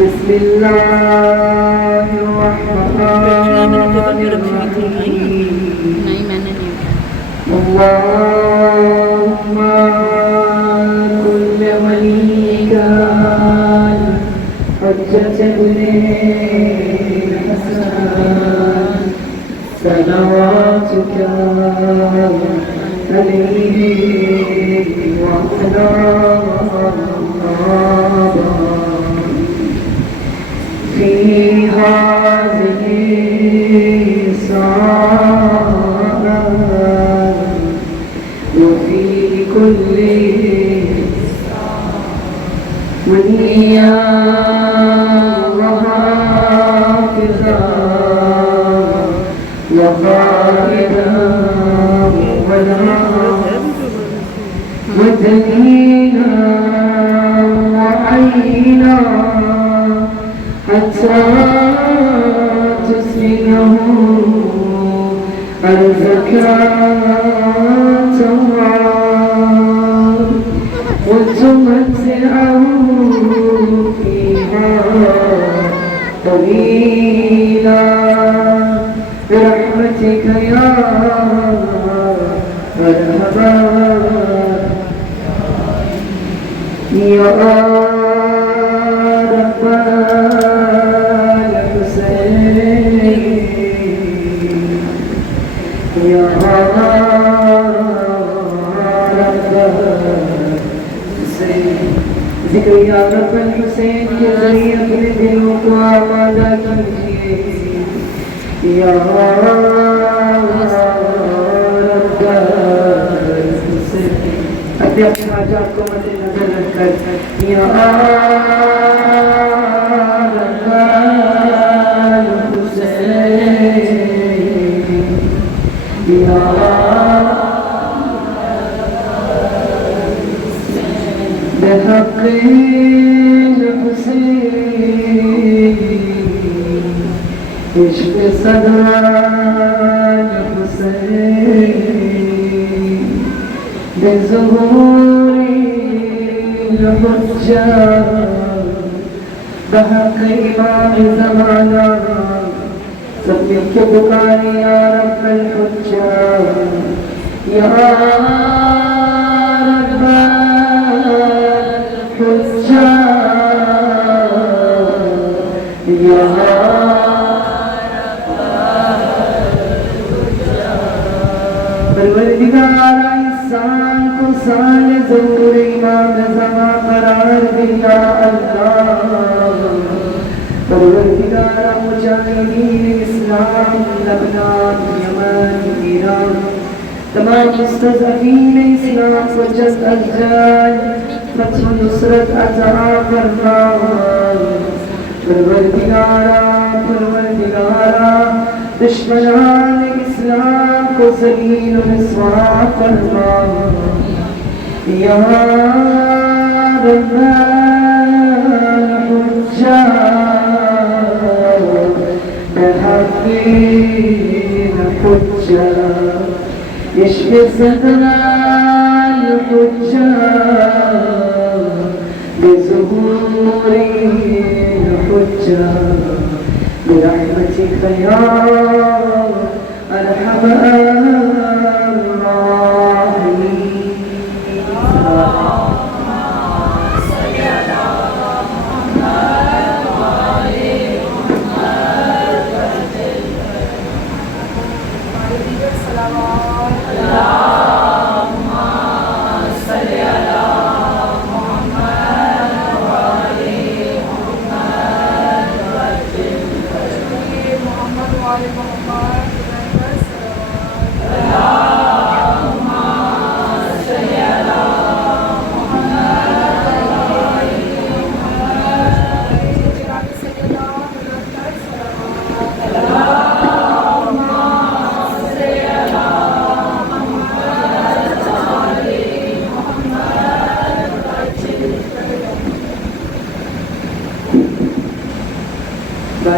بسم اللہ الرحمن الرحیم اللہم کل ولیک حجۃ ابن الحسن صلواتک علیہ وعلی في هذه الساعة وفي كل وليا وحافظا وقائدا ودليلا وعينا حتى تسلمه الزكاة وتمتعه فيها طويلا برحمتك يا أرحم يا رب يا رب ذکر یا رب الحسین کے ذریعے اپنے دلوں کو آمادہ کیجیے یا رب الحسین اپنے حاجات کو مد نظر رکھ کر یا رب الحسین یا بحق الحسين عشق صدران حسين بظهور الحجة بحق امام زمانہ سب مل کے پکارے یا رب الحجة یا رب پروردگار انسان کو سال ظہور امام زمان قرار دیا اللہ پروردگار مجاہدین اسلام لبنان یمن ایران تمام مستضعفین اسلام کو جزء الجال فتح نصرت عطا فرما پروردگارا دشمنان اسلام کو ذلیل و رسوا فرما یا رب الحجة بحق الحجة اشف صدر الحجة بظهور الحجة برحمتك يا أرحم الراحمين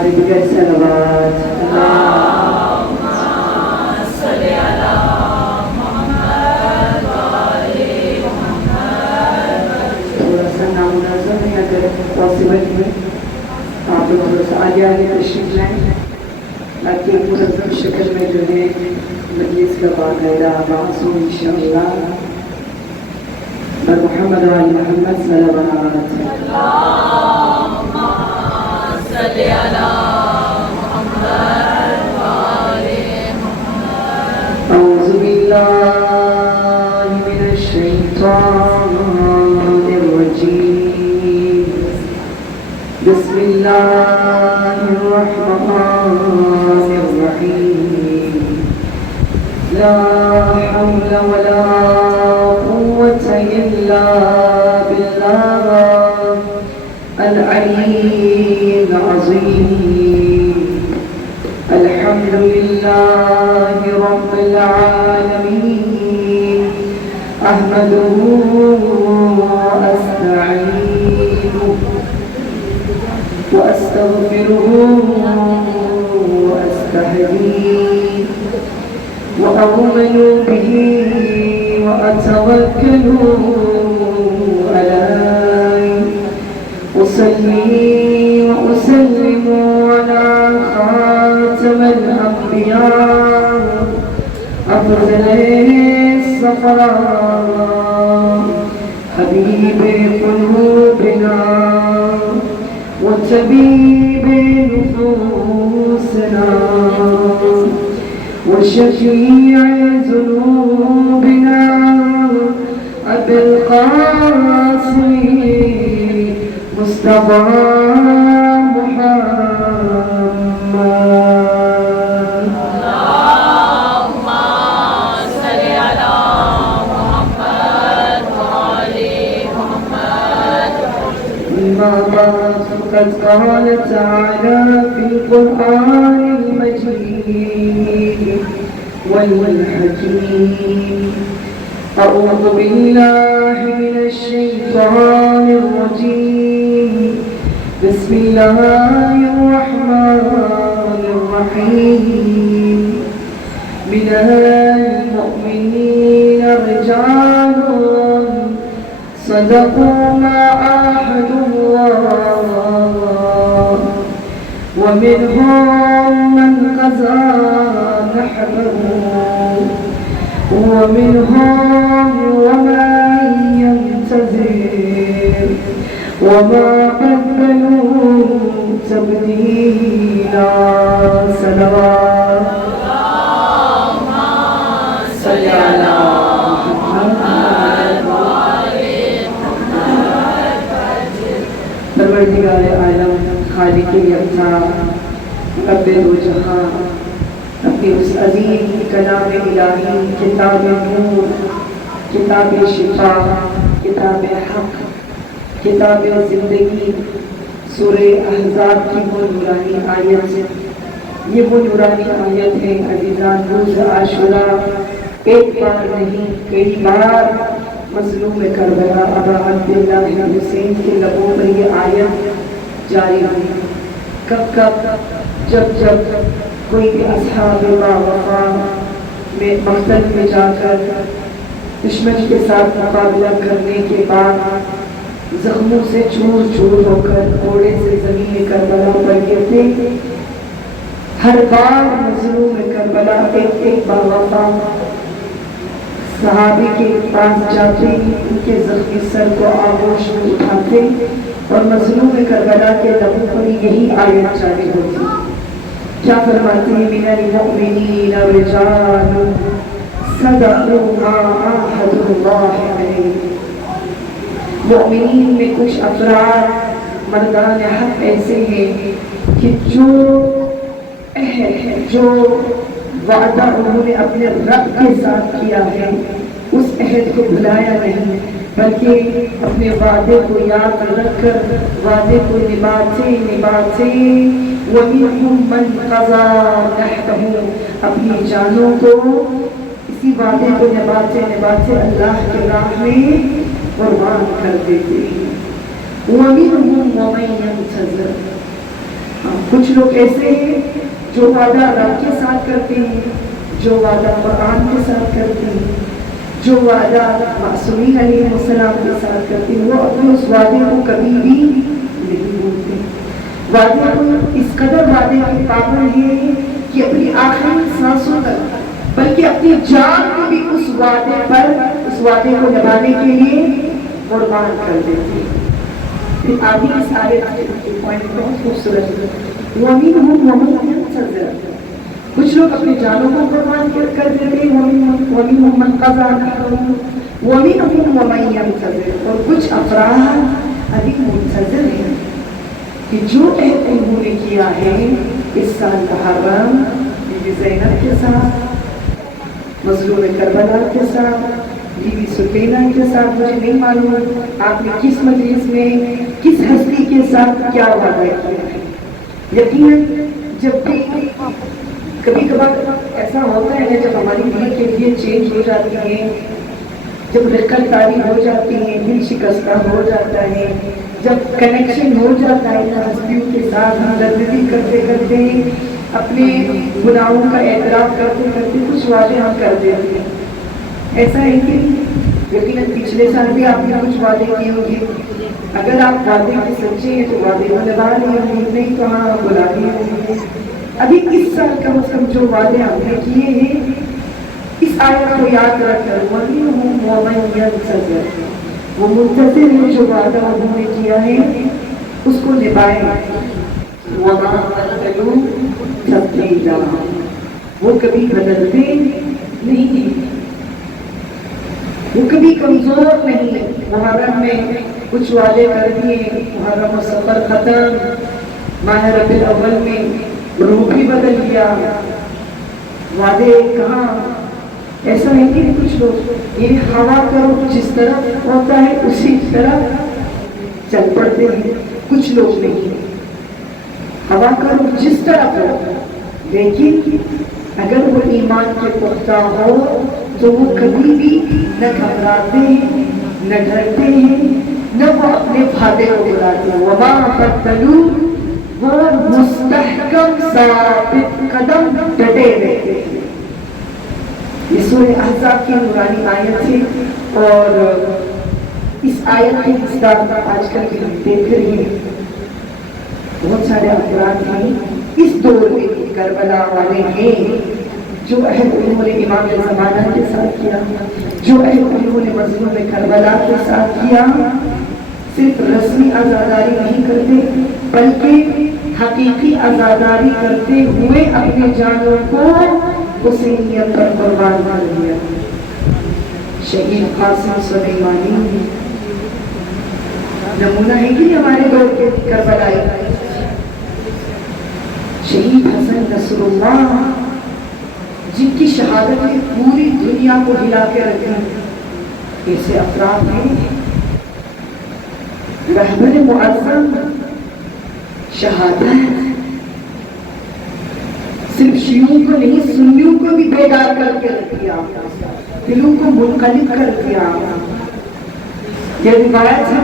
دیگر صلوات اللہم صلی علی محمد وآل محمد. تھوڑا سا نام منظم ہے اگر پاسبل ہے. آپ لوگ تھوڑا سا آگے آگے تشریف لائیں تاکہ منظم شکل میں جو ہے مجلس کا باقاعدہ آغاز ہو انشاءاللہ. محمد وعلی محمد صلوات. اللهم صل على محمد وعلى محمد. أعوذ بالله من الشيطان الرجيم. بسم الله الرحمن الرحيم. لا حول ولا قوة إلا بالله العلي العظيم. الحمد لله رب العالمين. أحمده وأستعينه وأستغفره وأستهديه وأؤمن به وأتوكل عليه. أصلي وأسلم على خاتم الأنبياء أفضل الصفراء حبيب قلوبنا وطبيب نفوسنا وشفيع ذنوبنا أبي القاسم مصطفى محمد. اللهم صل على محمد وعلى محمد. ما بعد فقد قال تعالى في القرآن المجيد والحكيم. أعوذ بالله من الشيطان الرجيم. بسم الله الرحمن الرحيم. من المؤمنين رجال صدقوا ما عاهدوا الله ومنهم من قضى نحبه ومنهم ومن ينتظر وما بدلوا تبديلا. صلوات. اللهم صل على محمد وعلى محمد. پروردگار عالم خالق یکتا رب دو جہاں اپنی اس عظیم کلام الہی کتاب نور کتاب شفا کتاب حق کتاب زندگی سورہ احزاب کی وہ نورانی آیت. یہ وہ نورانی آیت ہے عزیزان. روز عاشوراء ایک بار نہیں کئی بار مظلوم کربلا ابا عبداللہ حسین کے لبوں پر یہ آیت جاری ہوئی. کب جب کوئی بھی اصحاب وفا میں مقتل میں جا کر دشمن کے ساتھ مقابلہ کرنے کے بعد زخموں سے چور چور ہو کر گھوڑے سے زمین کربلا پر گرتے. ہر بار مظلوم کربلا ایک باوفا صحابی کے پاس جاتے ان کے زخمی سر کو آغوش میں اٹھاتے اور مظلوم کربلا کے لبوں پر یہی آیت جاری ہوتی. کیا فرماتے ہیں؟ من المؤمنین رجال صدقوا ما عاهدوا الله علیہ. مومنین میں کچھ افراد مردان حق ایسے ہیں کہ جو عہد جو وعدہ انہوں نے اپنے رب کے ساتھ کیا ہے اس عہد کو بھلایا نہیں بلکہ اپنے وعدے کو یاد رکھ کر وعدے کو نبھاتے وَمِنْهُمْ مَنْ قَضَى نَحْبَهُ اپنی جانوں کو اسی وعدے کو نبھاتے اللہ کے راہ میں قربان کر دیتے ہیں. وَمِنْهُمْ وَمَنْ يَنْتَظِرُ کچھ لوگ ایسے ہیں جو وعدہ رب کے ساتھ کرتے ہیں جو وعدہ قرآن کے ساتھ کرتے ہیں جو وعدہ معصومین علیہ السلام کے ساتھ کرتے ہیں وہ اپنے اس وعدے کو کبھی بھی نہیں بھولتے. وعدے کو اس قدر وعدے کے پابند ہیں کہ اپنی آخری سانسوں تک بلکہ اپنی جان کو بھی اس وعدے پر اس وعدے کو نبھانے کے لیے قربان کر دیتے ہیں۔ پھر آگے اس آیت کے پوائنٹ بہت خوبصورت ہے، وَمِنْهُمْ وَمَنْ يَنْتَظِرُ، کچھ لوگ اپنے جانوں کو قربان کر دیتے ہیں، وَمِنْهُمْ مَنْ قَضَىٰ نَحْبَهُ وَمِنْهُمْ وَمَنْ يَنْتَظِرُ، اور کچھ افراد ابھی منتظر ہیں کہ جو عہد انہوں نے کیا ہے اس سال محرم بی بی زینب کے ساتھ، مظلوم کربلا کے ساتھ، بی بی سکینہ کے ساتھ، مجھے نہیں معلوم آپ نے کس مجلس میں کس ہستی کے ساتھ کیا وعدہ کیا ہے۔ یقیناً جب بھی کبھی کبھار ایسا ہوتا ہے جب ہماری دل کے لیے چینج ہو جاتی ہے، جب رقت تاری ہو جاتی ہے، دل شکستہ ہو جاتا ہے، جب کنیکشن ہو جاتا ہے ہستیوں کے ساتھ، ہم لذتی کرتے کرتے اپنے گناہوں کا اعتراف کرتے کرتے کچھ وعدے ہم کر دیتے ہیں۔ ایسا ہے کہ یقیناً پچھلے سال بھی آپ نے کچھ وعدے کیے ہوں گے، اگر آپ وعدے کے سچے ہیں تو وعدے کو نبھا لیے ہوں گے، نہیں تو ہاں بلا لیے ہوں گے۔ ابھی اس سال کم از کم جو وعدے ہم نے کیے ہیں اس آیت کو یاد رکھ کر وَمِنْهُمْ وَمَنْ يَنْتَظِرُ، وہ منتظر ہیں جو وعدہ انہوں نے کیا ہے اس کو نبھائیں۔ وَمَا بَدَّلُوا تَبْدِيلًا، وہ کبھی بدلتے نہیں ہیں، وہ کبھی کمزور نہیں۔ محرم میں کچھ وعدے کر دیے، محرم و سفر ختم، ماہ ربیع الاول میں روح بھی بدل گیا، وعدے کہاں۔ ایسا ہے کہ کچھ لوگ یہ ہوا کرو جس طرح ہوتا ہے اسی طرح چل پڑتے ہیں، کچھ لوگ نہیں، ہوا کرو جس طرح ہو، لیکن اگر وہ ایمان کے پختہ ہو تو وہ کبھی بھی نہ گھبراتے ہیں، نہ ڈرتے ہیں، نہ وہ اپنے فائدے کو بلاتے ہیں۔ وما بدلوا، وہ مستحکم ثابت قدم ڈٹے رہتے ہیں۔ یہ سورہ احزاب کی نورانی آیت ہے، اور اس آیت کے مصداق آج کل بھی ہم دیکھ رہے ہیں، بہت سارے افراد ہیں اس دور میں کربلا والے ہیں جو عہد انہوں نے امام زمانہ کے ساتھ کیا، جو عہد انہوں نے مظلوم کربلا کے ساتھ کیا، صرف رسمی عزاداری نہیں کرتے بلکہ حقیقی عزاداری کرتے ہوئے اپنے جانوں کو حسینیت پر قربان کر دیا۔ شہید قاسم سلیمانی نمونہ ہے کہ ہمارے دور کے کربلائی، شہید حسن نصر اللہ جن کی شہادت نے پوری دنیا کو ہلا کے رکھا، ایسے افراد ہیں۔ رہبر معظم شہادت صرف شیعوں کو نہیں سنیوں کو بھی بیدار کر کے رکھ دیا، دلوں کو منقلب کر دیا۔ یہ روایت ہے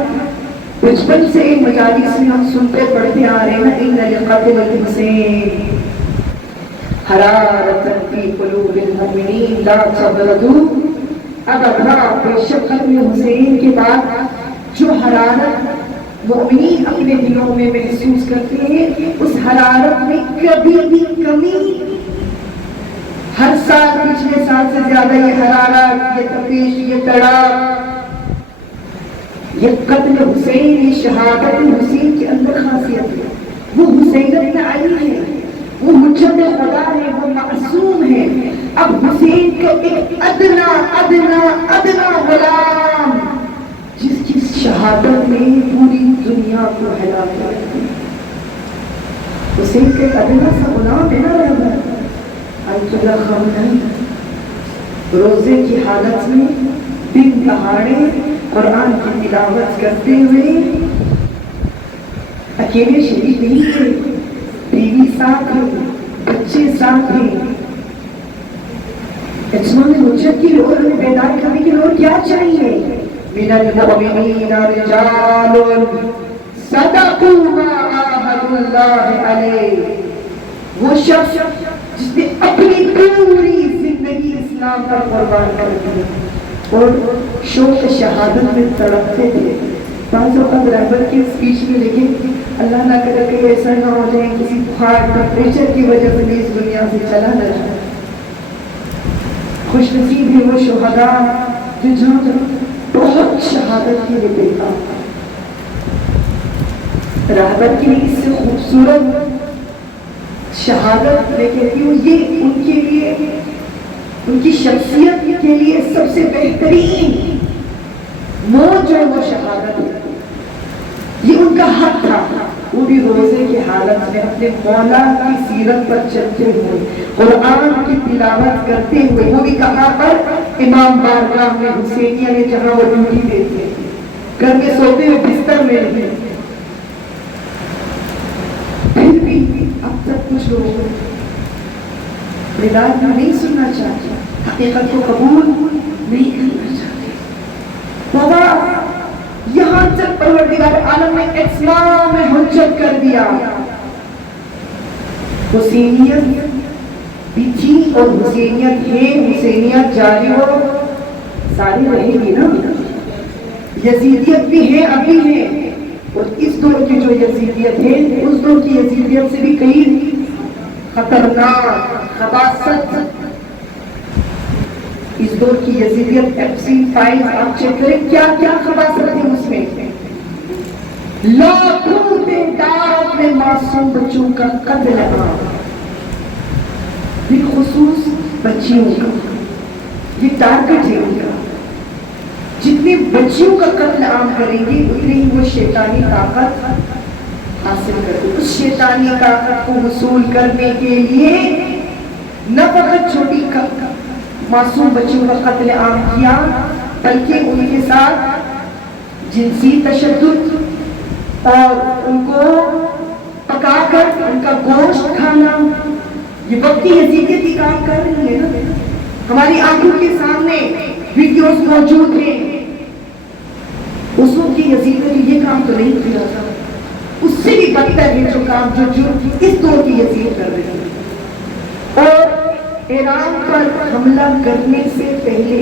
بچپن سے مجالس میں ہم سنتے پڑھتے آ رہے ہیں، ان لقتل الحسین حرارت فی قلوب المؤمنین لا تبردوا، ابدا، بے شک قتل حسین کے بعد جو حرارت مؤمنین اپنے دلوں میں محسوس کرتے ہیں اس حرارت میں کبھی بھی کمی، ہر سال پچھلے سال سے زیادہ یہ حرارت، یہ تپش، یہ تڑاپ، یہ قتل حسین، یہ شہادت حسین کے اندر خاصیت ہے۔ وہ حسینت میں آئی ہے، وہ حجت خدا ہے، وہ معصوم ہے۔ اب حسین کا ایک ادنا ادنا ادنا غلام جس کی شہادت میں پوری دنیا کو ہلا کر رکھی، حسین کا ایک ادنا سا غلام ہے نا رہبر آیت اللہ خامنہی، روزے کی حالت میں دن دہاڑے قرآن کی تلاوت کرتے ہوئے اکیلے شہید نہیں تھے، بیوی ساتھ ہیں، بچے ساتھ ہیں۔ عثمان حجت کی روح میں بیدار کرنے کی روح کیا چاہیے؟ من المؤمنین رجال صدقوا ما عاهدوا اللہ علیہ، وہ شخص جس نے اپنی پوری زندگی اسلام پر قربان کر دی اور شوق شہادت میں تڑپتے تھے۔ بعض اوقات رہبر کے اسپیچ میں لیکن اللہ نہ کرے کہ ایسا نہ ہو جائے کسی بخار ٹمپریچر کی وجہ سے بھی اس دنیا سے چلا نہ جائے۔ خوش نصیب ہے وہ شہداء جو جہاں بہت شہادت کے لیے دیکھا، رہبت کی اس سے خوبصورت شہادت میں کہتی ہوں یہ ان کے لیے، ان کی شخصیت کے لیے سب سے بہترین موت جو ہے وہ شہادت ہے۔ یہ ان کا حق تھا، وہ بھی روزے کی حالت میں اپنے مولا کی سیرت پر چلتے ہوئے، قرآن کی تلاوت کرتے ہوئے، وہ بھی کہاں پر؟ امام بارگاہ میں حسینیہ میں جہاں وہ ڈیوٹی دیتے ہیں، گھر میں سوتے ہوئے بستر میں نہیں۔ پھر بھی اب تک کچھ لوگ علاج نہیں سننا چاہتے، حقیقت کو قبول نہیں کرنا چاہتے۔ بابا یہاں تک پروردگار عالم نے اتمام حجت کر دیا، حسینیت بھی تھی اور حسینیت ہے، حسینیت جاری و ساری رہے گی نا، یزیدیت بھی ہے ابھی ہے، اور اس دور کی جو یزیدیت ہے اس دور کی یزیدیت سے بھی کئی خطرناک خباثت، اس دور کی یزیدیت FC5 آپ چیک کریں کیا کیا خباثت ہے اس میں، لاکھوں تعداد میں معصوم بچوں کا قتل عام، بالخصوص بچیوں کا، یہ ٹارگٹ ہے ان کا، جتنی بچیوں کا قتل عام کریں گے اتنی ہی وہ شیطانی طاقت حاصل کریں، اس شیطانی طاقت کو وصول کرنے کے لیے نہ فقط چھوٹی معصوم بچوں کا قتل عام کیا بلکہ ان کے ساتھ جنسی تشدد اور ان کو پکا کر ان کا گوشت کھانا، یہ وقتی یزیدیت کی کام کر رہی ہے نا، ہماری آنکھوں کے سامنے ویڈیوز موجود ہیں۔ اس وقت کی یزیدیت یہ کام تو نہیں کیا تھا، اس سے بھی بدتر ہے جو کام جو جرم اس دور کی یزید کر رہی ہے۔ اور ایران پر حملہ کرنے سے پہلے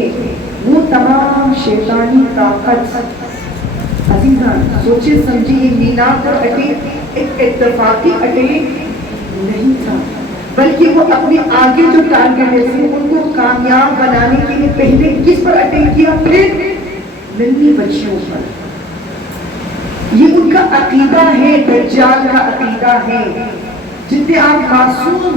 وہ تمام شیطانی طاقت، عزیزان سوچے سمجھے یہ مینار پر اٹیک ایک اتفاقی اٹیک نہیں تھا، بلکہ وہ اپنے آگے جو ٹارگٹ ہے ان کو کامیاب بنانے کے لیے پہلے کس پر اٹیک کیا؟ پھر ننھی بچیوں پر۔ یہ ان کا عقیدہ ہے، دجال کا عقیدہ ہے، جتنے آپ معصوم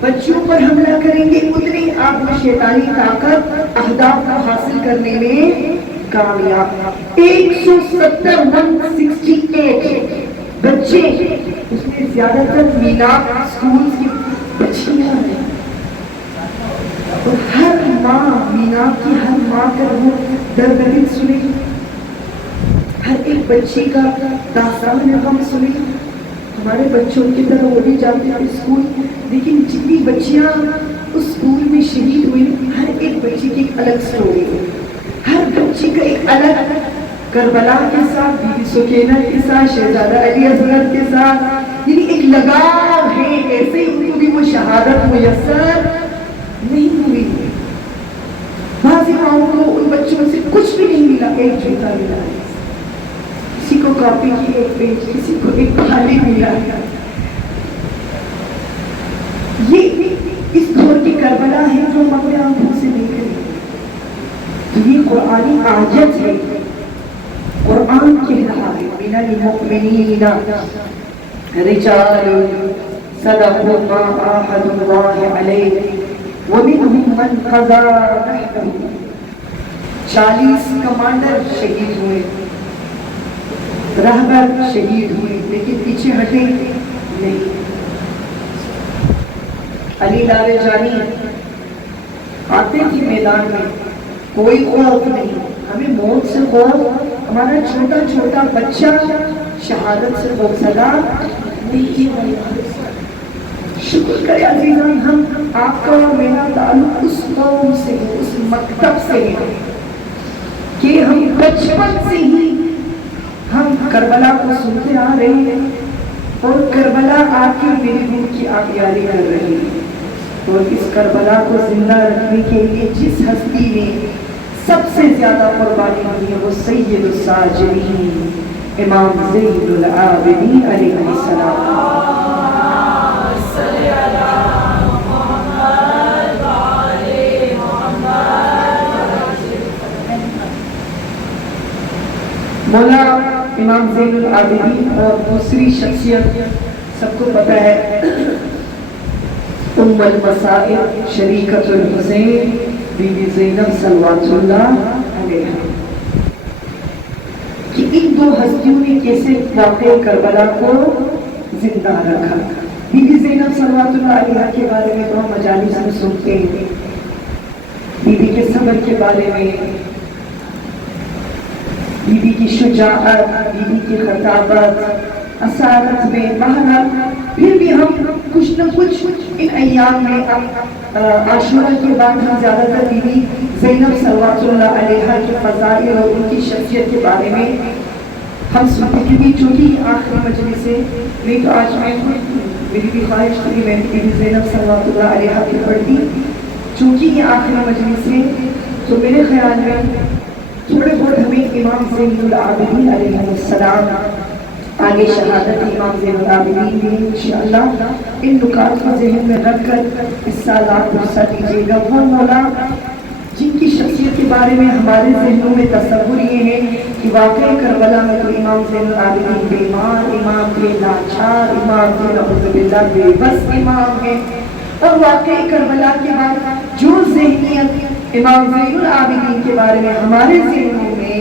بچوں پر حملہ کریں گے اتنی آپ کو شیطانی طاقت اہداف کو حاصل کرنے میں کامیاب۔ 168 بچے، اس میں زیادہ تر مینار اسکول کی بچیاں ہیں، اور ہر ماں مینار کی ہر ماں کا وہ درد سنے، ہر ایک بچی کا داستان غم سنے۔ ہمارے بچوں کی طرح وہ بھی جاتے ہیں اسکول، لیکن جتنی بچیاں اس اسکول میں شہید ہوئی ہر ایک بچی کی ایک الگ سٹوری ہے، ہر بچی کا ایک الگ، کربلا کے ساتھ، بی بی سکینہ کے ساتھ، شہزادہ علی اصغر کے ساتھ، یعنی ایک لگاؤ ہے، ایسے ہی ان کو بھی وہ شہادت میسر نہیں ہوئی۔ بعض ماؤں کو ان بچوں سے کچھ بھی نہیں ملا، ایک جوتا ملا ہے، کسی کو کاپی کی ایک پیج، کسی کو ایک تھالی ملا ہے۔ یہ اس دور کی کربلا ہے جو ہم اپنے آنکھوں سے دیکھ رہے ہیں، تو یہ قرآنی آیت ہے، قرآن کہہ رہا ہے من المؤمنین رجال صدقوا ما عاهدوا الله علیہ ومنهم من قضى نحبه۔ 40 کمانڈر شہید ہوئے، رہبر شہید ہوئے، لیکن پیچھے ہٹے نہیں۔ علی لال جانی آتے تھے میدان میں، کوئی خوف نہیں، ہمیں موت سے خوف، ہمارا چھوٹا چھوٹا بچہ شہادت سے خوف زدہ نہیں ہے۔ شکر کرے عزیزان، ہم آپ کا اور میرا تعلق اس قوم سے ہے، اس مکتب سے ہے کہ ہم بچپن سے ہی ہم کربلا کو سنتے آ رہے ہیں، اور کربلا آ کے میری روح کی آبیاری کر رہی ہے، اور اس کربلا کو زندہ رکھنے کے لیے جس ہستی نے سب سے زیادہ قربانی دی ہے وہ سید الساجدین امام زین العابدین علیہ السلام. مولا امام زین العابدین اور دوسری شخصیت سب کو پتہ ہے، ام المصائب شریکۃ الحسین بی بی زینب صلوات اللہ علیہا، کہ ان دو ہستیوں نے کیسے واقعہ کربلا کو زندہ رکھا. بی بی زینب صلوات اللہ علیہا کے بارے میں تو ہم مجالس میں سنتے ہیں، بی بی کے صبر کے بارے میں، بی بی کی شجاعت، بی بی کی خطابت، اصالت میں بہرحال. پھر بھی ہم کچھ نہ کچھ ان ایام میں عاشورہ کے بعد ہم زیادہ تر بی بی زینب صلوات اللہ علیہا کے فضائل اور ان کی شخصیت کے بارے میں ہم سنتے ہیں، کیونکہ چونکہ آخری مجلس ہے. نہیں تو آج میں میری بھی خواہش تھی میں بی بی زینب صلوات اللہ علیہا کی پڑھتی، چونکہ یہ آخری مجلس ہے تو میرے خیال میں تھوڑے بہت ہمیں امام زین العابدین علیہ السلام، آگے شہادت امام زین العابدین بھی انشاءاللہ ان نکات کو ذہن میں رکھ کر اس سال آپ حصہ دیجیے گا. وہ مولا جن کی شخصیت کے بارے میں ہمارے ذہنوں میں تصور یہ ہے کہ واقع کربلا میں تو امام زین العابدین بیمار امام تھے، لاچار امام تھے، نعوذ باللہ بے بس امام ہیں. اور واقع کربلا کے بعد جو ذہنیت امام زین العابدین کے بارے میں ہمارے ذہنوں میں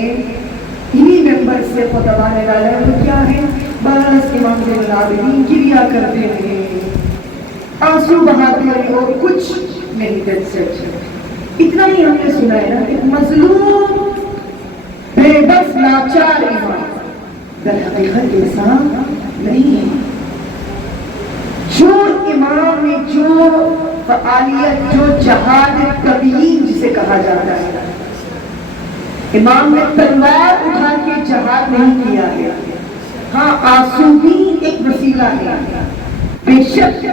انہی ممبر سے خطبانے والا ہے وہ کیا ہے؟ بس امام زین العابدین گریا کرتے تھے، آنسو بہاتے ہیں اور کچھ نہیں دیٹ سچ. اتنا ہی ہم نے سنا ہے نا، ایک مظلوم بے بس لاچار امام در حقیقت انسان نہیں ہے. جو امام نے جو فعالیت، جو جہاد تبیین جسے کہا جاتا ہے، امام نے تلوار اٹھا کے جہاد نہیں کیا ہے. ہاں آنسو بھی ایک وسیلہ ہے، بے شک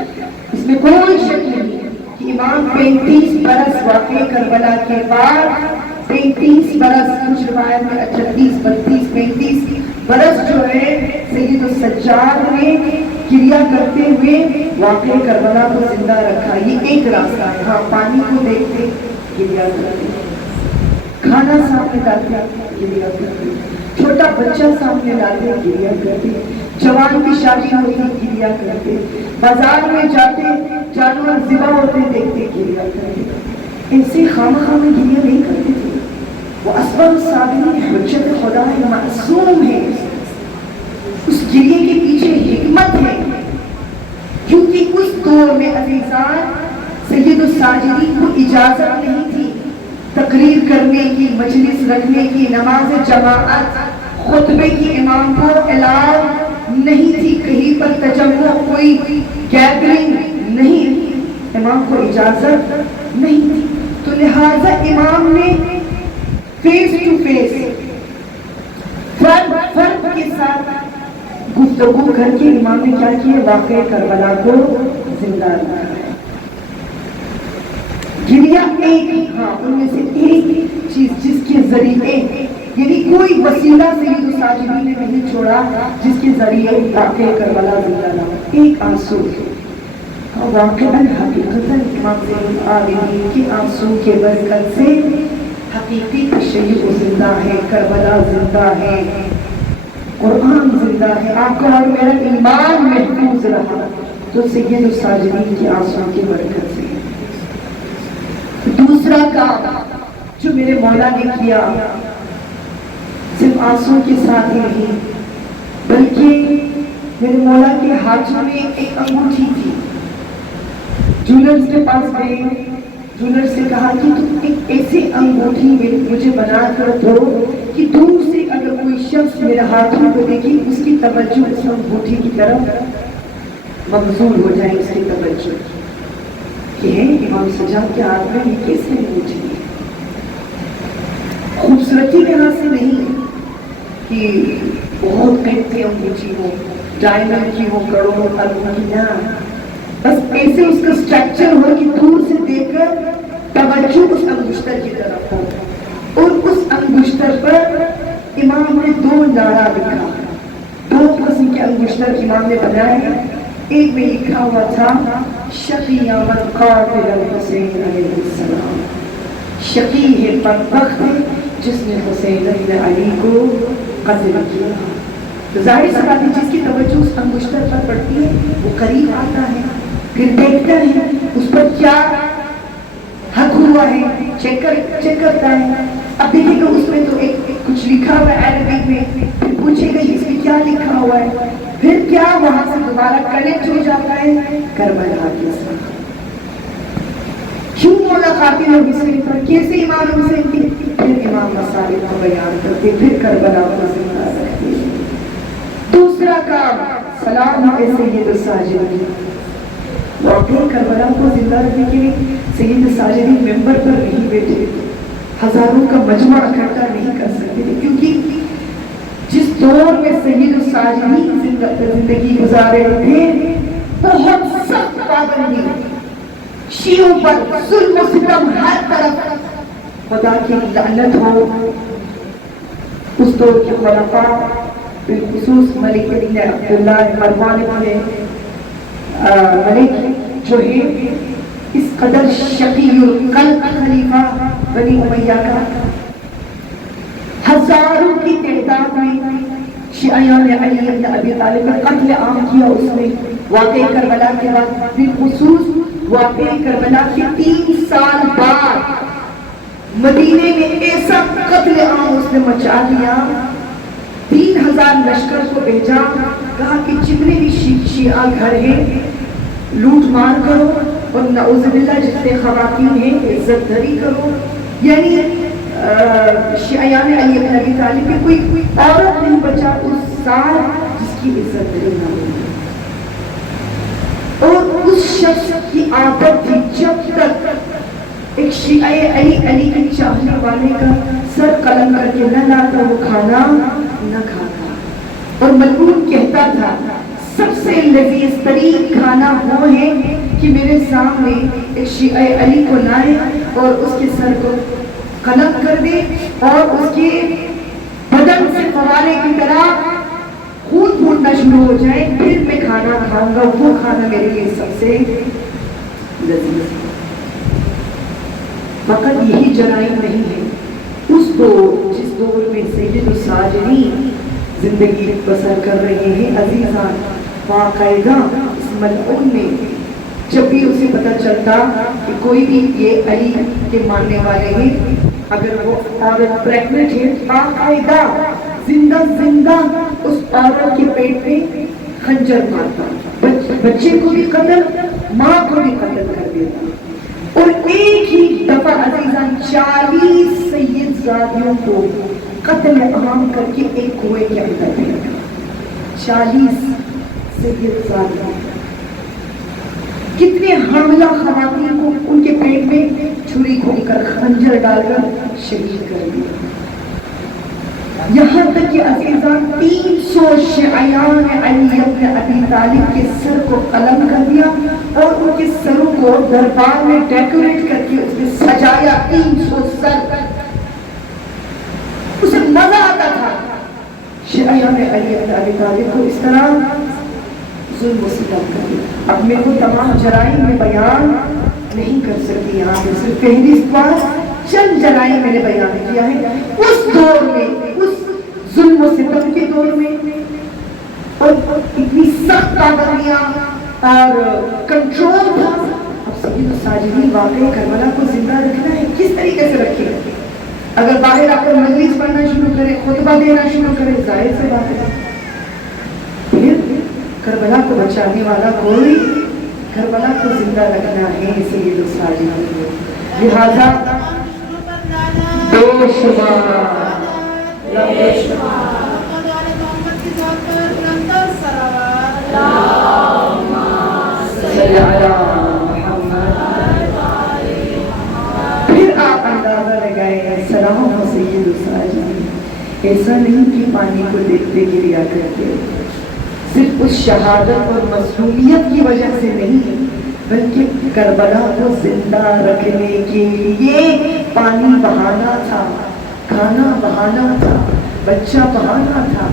اس میں کوئی شک نہیں کہ امام 35 برس واقع کربلا کے بعد 35 برس، کچھ روایت میں 38 32 35 برس جو ہے سید السجاد نے کریا کرتے ہوئے واقع کربلا کو زندہ رکھا. یہ ایک راستہ ہے. ہاں پانی کو دیکھتے کریا کرتے، کھانا سامنے لاتے کریا کرتے، چھوٹا بچہ سامنے لاتے کریا کرتے، جوان کی شادی ہوتی کریا کرتے، بازار میں جاتے جانور ذبح ہوتے دیکھتے کریا کرتے. ایسے خامخواہ میں کریا نہیں کرتے تھے. وہ اسباب الصابرین حجت خدا ہے، معصوم ہے. اس گریے کے پیچھے حکمت ہے، کیونکہ اس دور میں عزیزان سید الساجدین کو اجازت نہیں تھی تقریر کرنے کی، مجلس رکھنے کی، نماز جماعت، خطبے کی امام کو اعلان نہیں تھی، کہیں پر تجمع کوئی گیدرنگ نہیں، امام کو اجازت نہیں تھی. تو لہذا امام نے فیس ٹو فیس فرد کے ساتھ گفتگو کر کے امام نے کیا کیا؟ واقع کربلا کو زندہ رکھا ہے. گریا ایک، ہاں ان میں سے ایک چیز جس کے ذریعے، یعنی کوئی وسیلہ سید الساجدین نے نہیں چھوڑا جس کے ذریعے واقع کربلا زندہ رہا. ایک آنسو. واقعاً حقیقتاً امام زین العابدین کے آنسو کے برکت سے حقیقی تشیع زندہ ہے، کربلا زندہ ہے، قرآن زندہ ہے، آپ کا اور میرا ایمان محفوظ رہا تو سید الساجدین کے آنسو کی برکت سے. دوسرا کام جو میرے مولا نے کیا، صرف آنسو کے ساتھ ہی نہیں بلکہ میرے مولا کے ہاتھوں میں ایک انگوٹھی تھی. جولرز کے پاس گئے، جولر سے کہا کہ تم ایک ایسی انگوٹھی مجھے بنا کر دو کہ دور سے اگر کوئی شخص میرے ہاتھوں کو دیکھے اس کی توجہ اس انگوٹھی کی طرف مبذول ہو جائے، اس کی توجہ کہ ہے امام سجاد کے ہاتھ میں یہ کیسے انگوٹھی ہے. خوبصورتی یہاں سے نہیں کہ بہت قیمتی انگوٹھی ہو، ڈائمنڈ کی ہو، کروڑوں اربوں کی، نہ، بس ایسے اس کا سٹرکچر ہو کہ دور سے دیکھ کر توجہ اس انگشتر کی طرف ہو. اور اس انگشتر پر امام نے 2 نعرہ لکھا، اسی کے انگشتر امام نے بنائے ہیں. ایک میں لکھا ہوا تھا شقی من قاتل الحسین علیہ السلام، شقی ہے بدبخت ہے جس نے حسین ابن علی کو قتل کیا. تو ظاہر سی بات ہے جس کی توجہ اس انگشتر پر پڑتی ہے وہ قریب آتا ہے، پھر دیکھتا ہے اس پر کیا حق ہوا ہے، چیک کرتا ہے. اب دیکھیں گا اس میں تو ایک کچھ لکھا ہوا ہے عربی میں، پھر پوچھے گا اس میں کیا لکھا ہوا ہے، پھر کیا وہاں سے دوبارہ کنیکٹ ہو جاتا ہے کربلا کے ساتھ. کیوں مولا قاتل حسین پر، کیسے امام حسین کی، پھر امام مصالح کو بیان کرتے، پھر کربلا کو زندہ رکھتے. دوسرا کام سلام ہے سید الساجدین. واقعی کربلا کو زندہ رکھنے کے لیے سید الساجدین ممبر پر نہیں بیٹھے، ہزاروں کا مجمع اکٹھا نہیں کر سکتے تھے، کیونکہ جس دور میں سید الساجدین زندگی گزارے تھے بہت سخت پابندی، شیعوں پر ظلم و ستم ہر طرف، خدا کی لعنت ہو. اس دور کے خلفاء بالخصوص ملک ابن عبداللہ مروان ابن ملک جو ہے اس قدر شقی القلب خلیفہ بنی امیہ کا، ہزاروں کی تعداد میں شیعیان علی ابن ابی طالب کا قتل عام کیا. اس نے واقعی کربلا کے بعد، بالخصوص واقعی کربلا کے 3 سال بعد مدینے میں ایسا قتل عام اس نے مچا دیا. 3000 لشکر کو بھیجا، کہا کہ جتنے بھی شیعہ گھر ہیں لوٹ مار کرو اور نعوذ باللہ جتنے خواتین ہیں عزت دری کرو. یعنی شیعیان علی بن ابی طالب کے کوئی عورت نہیں بچا اس سال جس کی عزت دری نہ ہوئی. اور اس شخص کی عادت تھی جب تک ایک شیعہ علی کے چاہنے والے کا سر قلم کر کے نہ لاتا وہ کھانا نہ کھاتا. اور ملعون کہتا تھا سب سے لذیذ ترین کھانا وہ ہے کہ میرے سامنے ایک شیعہ علی کو لائے اور اس کے سر کو قلم کر دے اور اس کے بدن سے فوارے کی طرح خون پھوٹنا شروع ہو جائے، پھر میں کھانا کھاؤں گا. وہ کھانا میرے لیے سب سے لذیذ ہے. فقط یہی جرائم نہیں ہے. اس دور جس دور میں سید الساجدین زندگی بسر کر رہے ہیں عزیزان، باقاعدہ اس ملعون نے جب بھی اسے پتہ چلتا کہ کوئی بھی یہ علی کے ماننے والے ہیں، اگر وہ عورت پریگننٹ ہے باقاعدہ زندہ اس عورت کے پیٹ میں خنجر مارتا، بچے کو بھی قتل، ماں کو بھی قتل کر دیتا. اور ایک ہی دفعہ عزیزان 40 سید زادیوں کو قتل عام کر کے ایک کنویں کے اندر پھینکا. 40 سید زادیوں، کتنے حاملہ خواتین کو ان کے پیٹ میں چھری کھول کر خنجر ڈال کر شہید کر دیا. یہاں تک کہ عزیزان 300 شیعیان علی ابن ابی طالب کے سر کو قلم کر دیا اور ان کے سروں کو دربار میں ڈیکوریٹ کر کے اس میں سجایا. 300 سر. اسے مزہ آتا تھا شیعیان علی ابن ابی طالب کو اس طرح ظلم و ستم کر دیا. اب میرے کو تمام جرائم میں بیان نہیں کر سکتی، یہاں پہ صرف فہرست پر چند جرائم میں نے بیان کیا ہے. اس دور میں، اس ظلم و ستم کے دور میں اور اتنی سخت پابندیاں اور کنٹرول تھا. اب سید الساجدین واقعی کربلا کو زندہ رکھنا ہے، کس طریقے سے رکھے؟ اگر باہر آ کر مجلس پڑھنا شروع کرے، خطبہ دینا شروع کرے، ظاہر سے بات ہے پھر کربلا کو بچانے والا کوئی، کربلا کو زندہ رکھنا ہے سید الساجدین کو. لہذا بے شمار پھر آپ اندازہ لگائے سلام سید الساجدین. ایسا نہیں کہ پانی کو دیکھتے گریا کرتے، صرف اس شہادت اور مظلومیت کی وجہ سے نہیں بلکہ کربلا کو زندہ رکھنے کے لیے پانی بہانا تھا، کھانا بہانا تھا، بچہ بہانا تھا،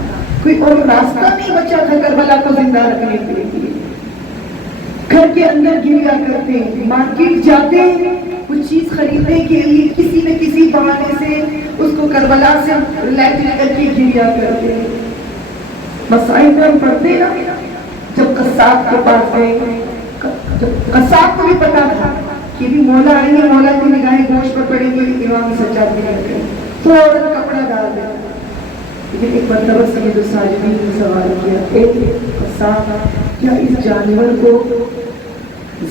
کوئی اور راستہ نہیں بچا تھا کربلا کو زندہ رکھنے کے لیے. گھر کے اندر گریا کرتے، مارکیٹ جاتے کچھ چیز خریدنے کے لیے، کسی نہ کسی بہانے سے اس کو کربلا سے ریلیٹ کر کے گریا کرتے. مسائل میں ہم پڑھتے نا، جب قصاب کے پاس گئے، جب قصاب کو بھی پتا تھا کہ بھی مولا آئیں گے، مولا کی نگاہیں گوشت پر پڑیں گے، امام سجاد بھی کرتے فوراً کپڑا ڈال دیں. لیکن ایک مرتبہ سید الساجدین نے سوال کیا، اے قصاب، کیا اس جانور کو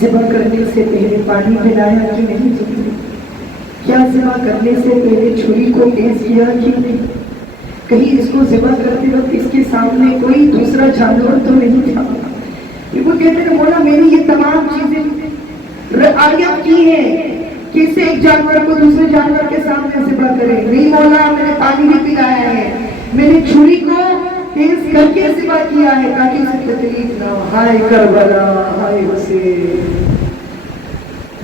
ذبح کرنے سے پہلے پانی پلایا کہ نہیں؟ کیا ذبح کرنے سے پہلے چھری کو تیز کیا کہ نہیں؟ کہیں اس کو ذبح کرتے وقت اس کے سامنے کوئی دوسرا جانور تو نہیں تھا؟ وہ کہتے ہیں مولا میں نے یہ تمام چیزیں رعایت کی ہیں، کسی ایک جانور کو دوسرے جانور کے سامنے ذبح کرے. نہیں مولا، میں نے پانی بھی پلایا ہے، میں نے چھری کو تیز کر کے ذبح کیا ہے تاکہ اسے تکلیف نہ ہو. ہائے کربلا، ہائے حسین.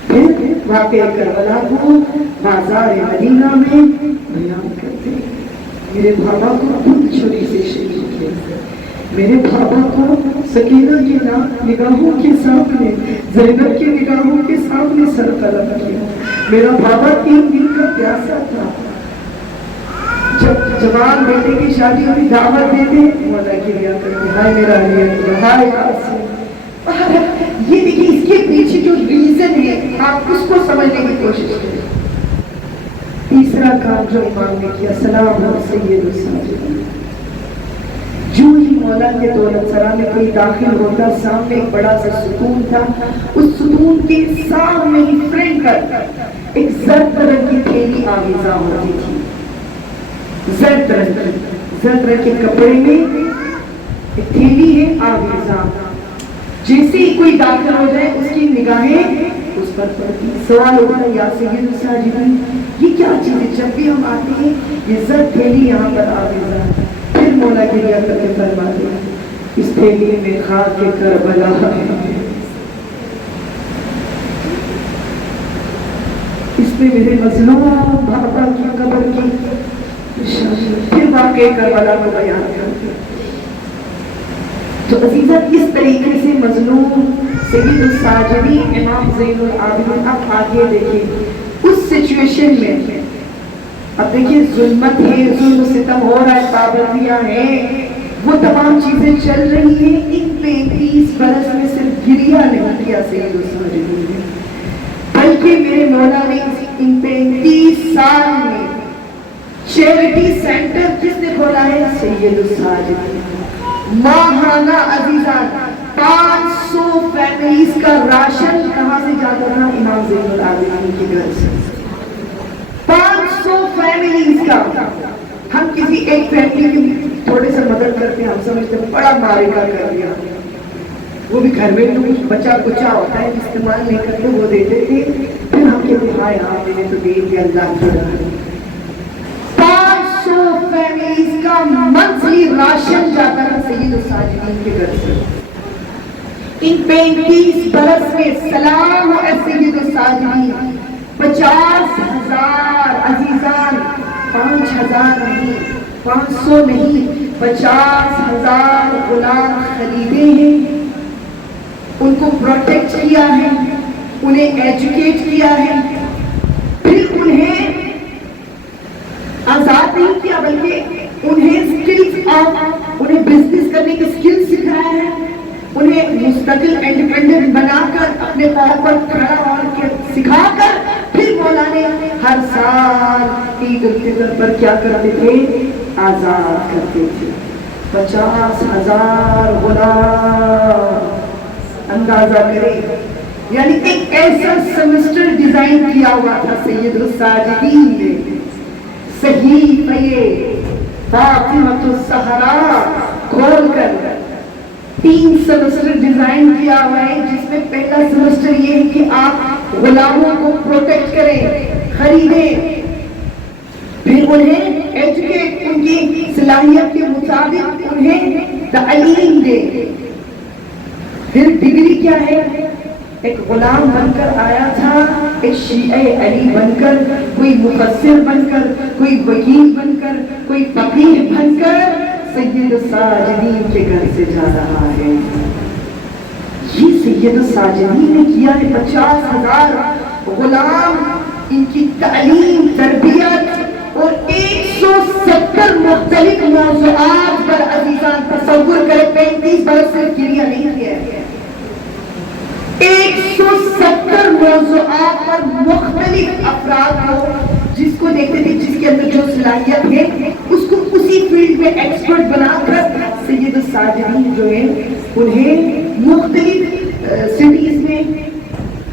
پھر واقعہ کربلا کو بازار مدینہ میں بیان کرتے. میرے بابا کو خود چھری سے شہید کیا، میرے بابا کو سکینہ کی نگاہوں کے سامنے، زینب کی نگاہوں کے سامنے سر قلم کیا. میرا بابا 3 دن کا پیاسا تھا. جب جوان بیٹے کی شادی ہوئی دعوت دیتے مولا کی ریا کرتے، ہائے میرا علی اکبر، ہائے قاسم. یہ دیکھیے اس کے پیچھے جو ریزن ہے، آپ اس کو سمجھنے کی کوشش کریں. تیسرا کام جو امام نے کیا، سلام اور سید الساجدین. جو ہی مولا کے دولت سرا میں کوئی داخل ہوتا، سامنے ایک بڑا سا ستون تھا، اس ستون کے سامنے ہی فرنٹ پر ایک زرد رنگ کی تھیلی آویزاں ہوتی تھی. زرد رنگ کے کپڑے میں ایک تھیلی ہے آویزاں. جیسے ہی کوئی داخل ہو جائے اس کی نگاہیں اس پر پڑتی. سوال ہوتا ہے یا سید الساجدین یہ کیا چیز ہے؟ جب بھی ہم آتے ہیں یہ زرد تھیلی یہاں پر آویزاں. پھر مولا کی ریا کر کے فرماتے ہیں اس تھیلی میں خاک کربلا ہے، اس میں میرے مظلوم بابا کی قبر کی. پھر واقعہ کربلا کو بیان کرتے ہیں. تو عزیزہ اس طریقے سے مظلوم سید الساجدین امام زین العابدین. اب آگے دیکھیں اس سچویشن میں، اب دیکھیں ظلمت ہے، ظلم و ستم ہو رہا ہے، پابندیاں ہیں، وہ تمام چیزیں چل رہی ہیں. ان 35 برس میں صرف گریہ نہیں کیا سید الساجدین نے، بلکہ میرے مولا نے ان 35 سال میں چیریٹی سینٹر کس نے کھولا ہے؟ سید الساجدین. ماہانہ عزیزان 500 فیملیز کا راشن کہاں سے جاتا تھا؟ امام زین العابدین کے گھر سے. 500 فیملیز کا. ہم کسی ایک فیملی کی تھوڑے سے مدد کرتے ہیں، ہم سمجھتے ہیں بڑا مارکہ کر دیا، وہ بھی گھر میں بچا کچا ہوتا ہے استعمال نہیں کرتے، وہ دیتے تھے. پھر ہم کہتے ہائے ہاں میں نے تو دے دیا اللہ کی رحمت. 500 فیملیز کا منتھلی راشن جاتا تھا سید الساجدین کے گھر سے. ان 35 برس میں سلام ہے سید الساجدین 50,000 عزیزان، 5,000 نہیں، 500 نہیں، 50,000 غلام خریدے ہیں، ان کو پروٹیکٹ کیا ہے، انہیں ایجوکیٹ کیا ہے. پھر انہیں آزاد نہیں کیا بلکہ انہیں سکلز انہیں بزنس کرنے کے سکلز سکھایا ہے، انہیں مستقل انڈیپینڈنٹ بنا کر اپنے پاؤں پر کھڑا ہو کے سکھا کر پھر مولا نے ہر سال عید الفطر پر کیا کرتے تھے؟ آزاد کرتے تھے 50,000 غلام. اندازہ کریں، یعنی ایک ایسا سیمسٹر ڈیزائن کیا ہوا تھا سید الساجدین نے. صحیفہ فاطمۃ الزہرا کھول کر 3 سیمسٹر ڈیزائن کیا ہوا ہے، جس میں پہلا سیمسٹر یہ ہے کہ آپ غلاموں کو پروٹیکٹ کریں، خریدیں، پھر انہیں ایجوکیٹ، ان کی صلاحیت کے مطابق انہیں تعلیم دیں. پھر ڈگری کیا ہے؟ ایک غلام بن کر آیا تھا، ایک شیعہ علی بن کر، کوئی مفسر بن کر، کوئی وکیل بن کر، کوئی فقیہ بن کر سید الساجدین کے گھر سے جا رہا ہے. یہ سید الساجدین نے کیا ہے 50,000 غلام، ان کی تعلیم، تربیت اور 170 مختلف موضوعات پر عزیزان تصور کرے 35 برس سے کلیا نہیں کیا ہے. 170 موضوعات پر مختلف افراد کو جس کو دیکھتے تھے، جس کے اندر جو صلاحیت ہے اس کو اسی فیلڈ میں ایکسپرٹ بنا کر سید الساجدین جو ہے انہیں مختلف سٹیز میں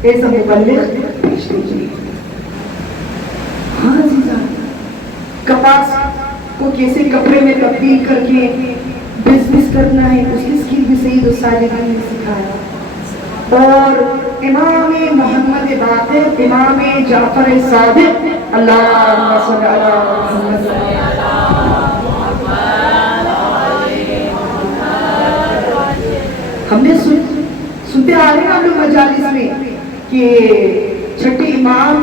ایسا مبلغ بھیجتے ہیں. ہاں عزیزان، کپاس کو کیسے کپڑے میں تبدیل کر کے بزنس کرنا ہے اس کی اسکل بھی سید الساجدین نے سکھایا. اور امام محمد باقر، امام جعفر صادق، اللہم صلی علی محمد، ہم نے سنتے آ رہے ہیں ہم لوگ مجالس میں کہ چھٹے امام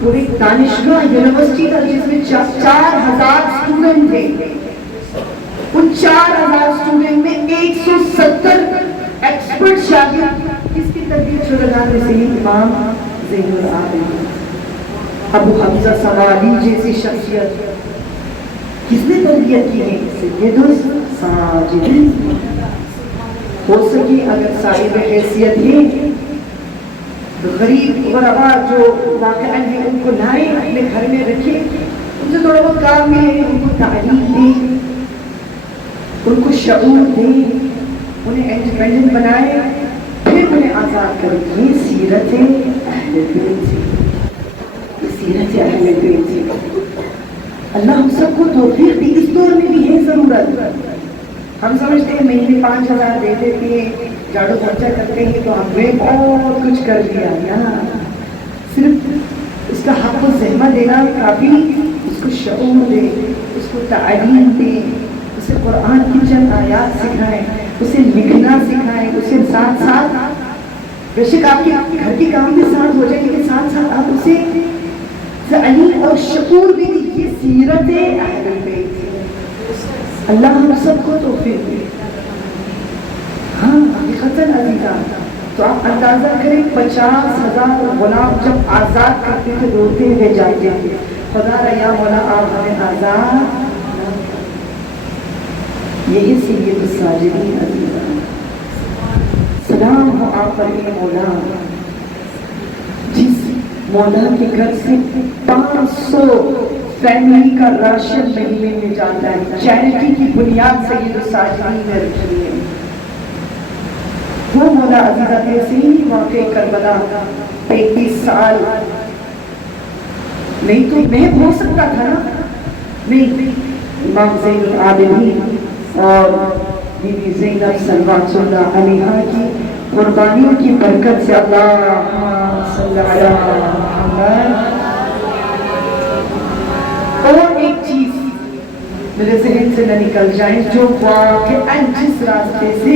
پوری دانشگاہ یونیورسٹی کا جس میں 4,000 اسٹوڈنٹ تھے، ان 4,000 اسٹوڈنٹ میں 170 ایکسپرٹ شاگرد کس کی تربیت شدگان میں سے امام زین العابدین ابو حمزہ سوالی جیسی شخصیت کس نے تربیت کی ہے؟ سید الساجدین. ہو سکے اگر صاحب حیثیت ہے غریب غربا جو واقعہ ہیں ان کو لائیں، اپنے گھر میں رکھیں، ان سے تھوڑا بہت کام ملے، ان کو تعلیم دیں، ان کو شعور دیں، انہیں انڈیپینڈنٹ بنائے، پھر انہیں آزاد کریں. یہ سیرت اہل بیت تھی، یہ سیرت اہل بیت تھی. اللہ ہم سب کو توفیق دی. اس دور میں بھی ہے ضرورت. ہم سمجھتے ہیں مہینے 5,000 دے دیتے ہیں، جھاڑو پوچھا کرتے ہیں تو ہم نے بہت کچھ کر دیا. صرف اس کا حق و زحمہ دینا کافی. اس کو شعور دے، اس کو تعلیم دے، اسے قرآن کی چند آیات سکھائیں، اسے لکھنا سکھائیں، اسے ساتھ ساتھ بے شک آپ کے گھر کے کام بھی ساتھ ہو جائیں لیکن ساتھ ساتھ آپ اسے تعلیم اور شعور بھی دیجیے. سیرت اہل بیت. اللہ ہم سب کو توفیق دے. ہاں حقیقتاً عزیزان، تو آپ اندازہ کریں 50,000 غلام جب آزاد کرتے تھے روتے ہوئے جاتے تھے، خدا را یا مولا آپ ہمیں آزاد. یہی سید الساجدین عزیزان. سلام ہو آپ پر اے مولا، جس مولا کے گھر سے 500 فیملی کا راشن مہینے میں جاتا ہے. چیریٹی کی بنیاد سید الساجدین نے رکھی ہے. وہ مولا عزیزہ ایسے ہی واقع کربلا 35 سال نہیں تو محب ہو سکتا تھا نا. نہیں، امام زین العابدین اور بی بی زینب صلوات اللہ علیہا کی قربانیوں کی برکت سے اللہم صلی علی محمد. اور ایک چیز میرے ذہن سے نہ نکل جائے، جو واقعاً جس راستے سے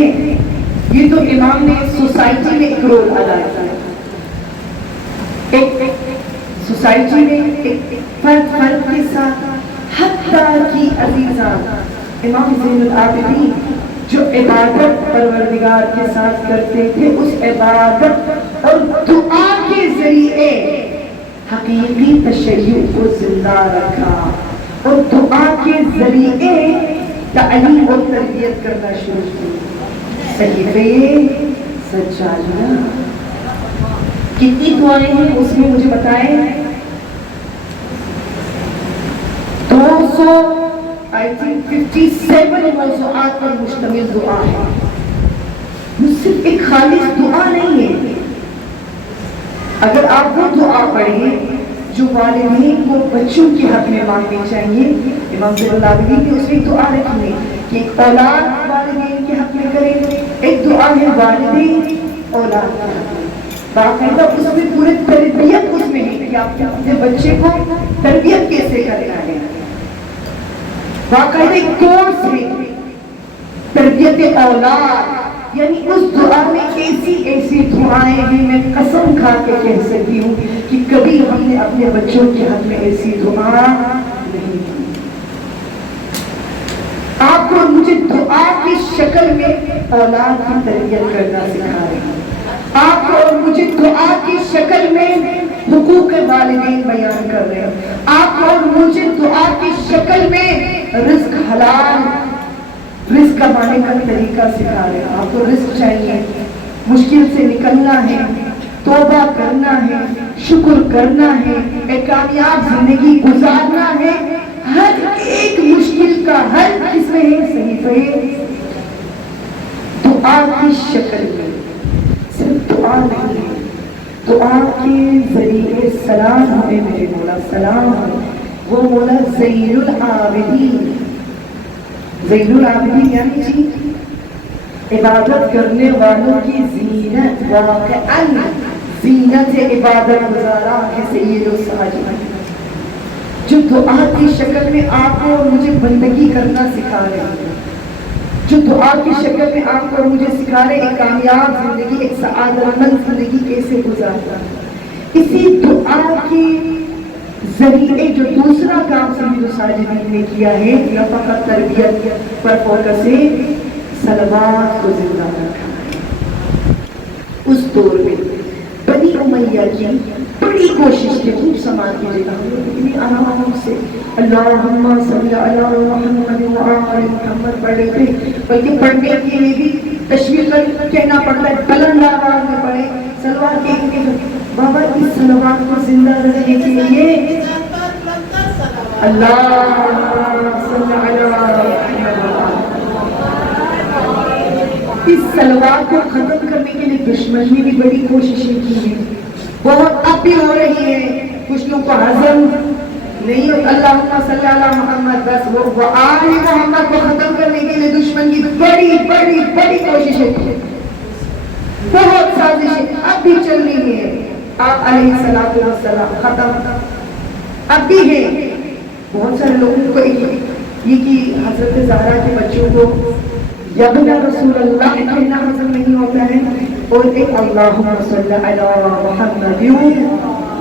یہ تو امام نے سوسائٹی میں ایک رول ادا کیا. ایک سوسائٹی میں ایک فرد کے ساتھ حتیٰ کی عزیزان امام زین العابدین جو عبادت پروردگار کے ساتھ کرتے تھے، اس عبادت اور دعا کے ذریعے حقیقی تشیع کو زندہ رکھا اور دعا کے ذریعے تعلیم اور تربیت کرنا شروع کی. صحیفے سجادہ کتنی دعائیں ہیں اس میں مجھے بتائیں؟ 57 موضوعات پر مشتمل دعا ہے. یہ صرف ایک خالص دعا نہیں ہے. اگر آپ وہ دعا پڑھیں جو والدین کو بچوں کے حق میں مانگنی چاہیے، امام زین العابدین نے اس میں دعا رکھی ہے کہ ایک اولاد والدین کے حق میں کرے، ایک دعا ہے والدین اولاد کے حق میں. باقاعدہ اس میں پورے تربیت اس میں ہے کہ آپ اپنے بچے کو تربیت کیسے کرنا ہے. باقاعدہ ایک کورس ہے تربیت اولاد. یعنی اس دعا میں ایسی دعائیں ہیں میں قسم کھا کے کہہ سکتی ہوں کہ کبھی ہم نے اپنے بچوں کے حق میں ایسی دعا نہیں کی. آپ کو دعا کی شکل میں اولاد کی تربیت کرنا سکھا رہے ہیں. آپ کو اور مجھے دعا کی شکل میں حقوق والدین بیان کر رہے ہیں. آپ کو اور مجھے دعا کی شکل میں رزق حلال رزق کمانے کا طریقہ سکھا رہے ہیں. آپ کو رزق چاہیے، مشکل سے نکلنا ہے، توبہ کرنا ہے، شکر کرنا ہے، ایک کامیاب زندگی گزارنا ہے. ہر ایک مشکل کا حل کس میں ہے؟ صحیفہ دعا کی شکل میں. صرف دعا نہیں ہے، دعا کے ذریعے سلام ہمیں میرے مولا سلام ہے. وہ مولا زین العابدین. زین العابدین یعنی جی عبادت کرنے والوں کی زینت، واقعاً زینت عبادت گزارا ہے سید الساجدین، جو دعا کی شکل میں آپ کو اور مجھے بندگی کرنا سکھا رہے ہیں، جو دعا کی شکل میں آپ کو اور مجھے سکھا رہے ایک کامیاب زندگی، ایک سعادت مند زندگی کیسے گزارنا. اسی دعا کے ذریعے جو دوسرا کام سید الساجدین نے کیا ہے، نہ فقط تربیت پر فوکس ہے، صلوات کو زندہ رکھا ہے. اس دور میں بنی امیہ کی بڑی کوشش تھی. خوب سماعت کیجیے گا، ہم لوگ اتنی آرام سے اللہم صلی علی محمد وآل محمد پڑھ رہے تھے، بلکہ پڑھنے کے لیے بھی تشویق کر کہنا پڑتا ہے، بلند آواز میں پڑھے صلوات کے. بابا اس صلوات کو زندہ رکھنے کے لیے اللہم صلی علی محمد، اس صلوات کو ختم کرنے کے لیے دشمن نے بھی بڑی کوششیں کی ہیں. بہت اب بھی ہو رہی ہے، کچھ لوگ کو ہضم نہیں ہوتا. اللہم صلی علی محمد، بس وہ آل محمد کو ختم کرنے کے لیے دشمن کی بڑی بڑی بڑی کوششیں کی، بہت سازشیں اب بھی چل رہی ہے. آپ علیہ الصلوۃ والسلام ختم اب بھی ہے. بہت سارے لوگوں کو یہ کہ حضرت زہرا کے بچوں کو یبن رسول اللہ کہنا ہضم نہیں ہوتا ہے، اور ایک اللہم صلی علی محمد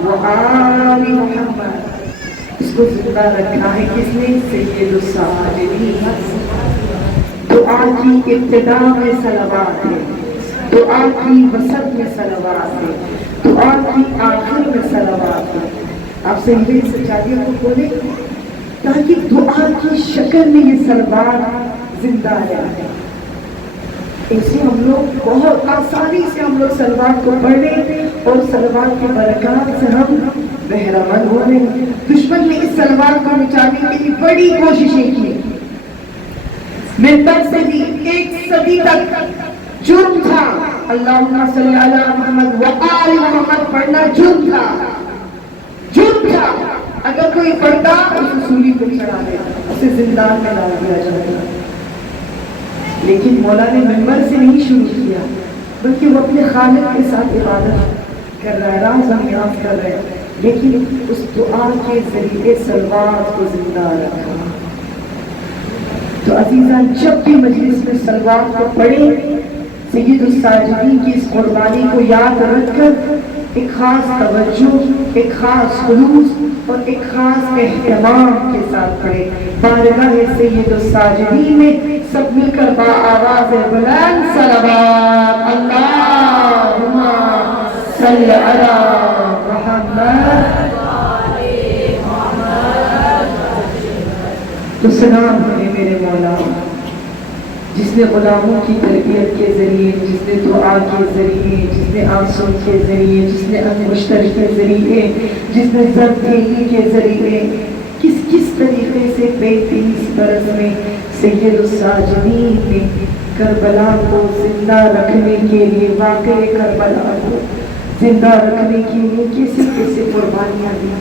وآل محمد، اس کو زندہ رکھا ہے کس نے؟ سید الساجدین. دعا کی ابتدا میں صلوات ہے، دعا کی وسط میں صلوات ہے، دعا کی آخر میں صلوات ہے. آپ سے میری سجادیوں کو بولے تاکہ دعا کی شکل میں یہ صلوات زندہ رہے. اسے ہم لوگ بہت آسانی سے ہم لوگ صلوات کو پڑھ رہے اور صلوات کی برکات سے ہم بہرمند ہو رہے ہیں. دشمن نے اس صلوات کو مٹانے کے لیے بڑی کوششیں کی. منبر سے بھی 1 صدی تک جرم تھا اللہم صلی علی محمد وآل محمد پڑھنا، جرم تھا، جرم تھا. اگر کوئی پڑھتا اسے سولی پر چڑھا دیا، اسے زندان میں ڈال دیا جاتا. لیکن مولا نے منبر سے نہیں شروع کیا، بلکہ وہ اپنے خالق کے ساتھ عبادت کر رہا ہے، راز و نیاز کر رہا ہے، لیکن اس دعا کے ذریعے صلوات کو زندہ رکھا. تو عزیزان، جب بھی مجلس میں صلوات کو پڑھیں، سید الساجدین کی اس قربانی کو یاد رکھ کر ایک خاص توجہ، ایک خاص خلوص اور ایک خاص اہتمام کے ساتھ پڑھیں. بارگاہ سید الساجدین میں سب مل کر با آواز بلند صلوات اللہم صلی علی محمد. تو سلام ہے میرے مولا جس نے غلاموں کی تربیت کے ذریعے، جس نے دعا کے ذریعے، جس نے آنسوں کے ذریعے، جس نے انگشتر کے ذریعے، جس نے زردیلی کے ذریعے کس طریقے سے 35 برس میں سید الساجدین نے کربلا کو زندہ رکھنے کے لیے، واقع کربلا کو زندہ رکھنے کے لیے کیسے قربانیاں دی.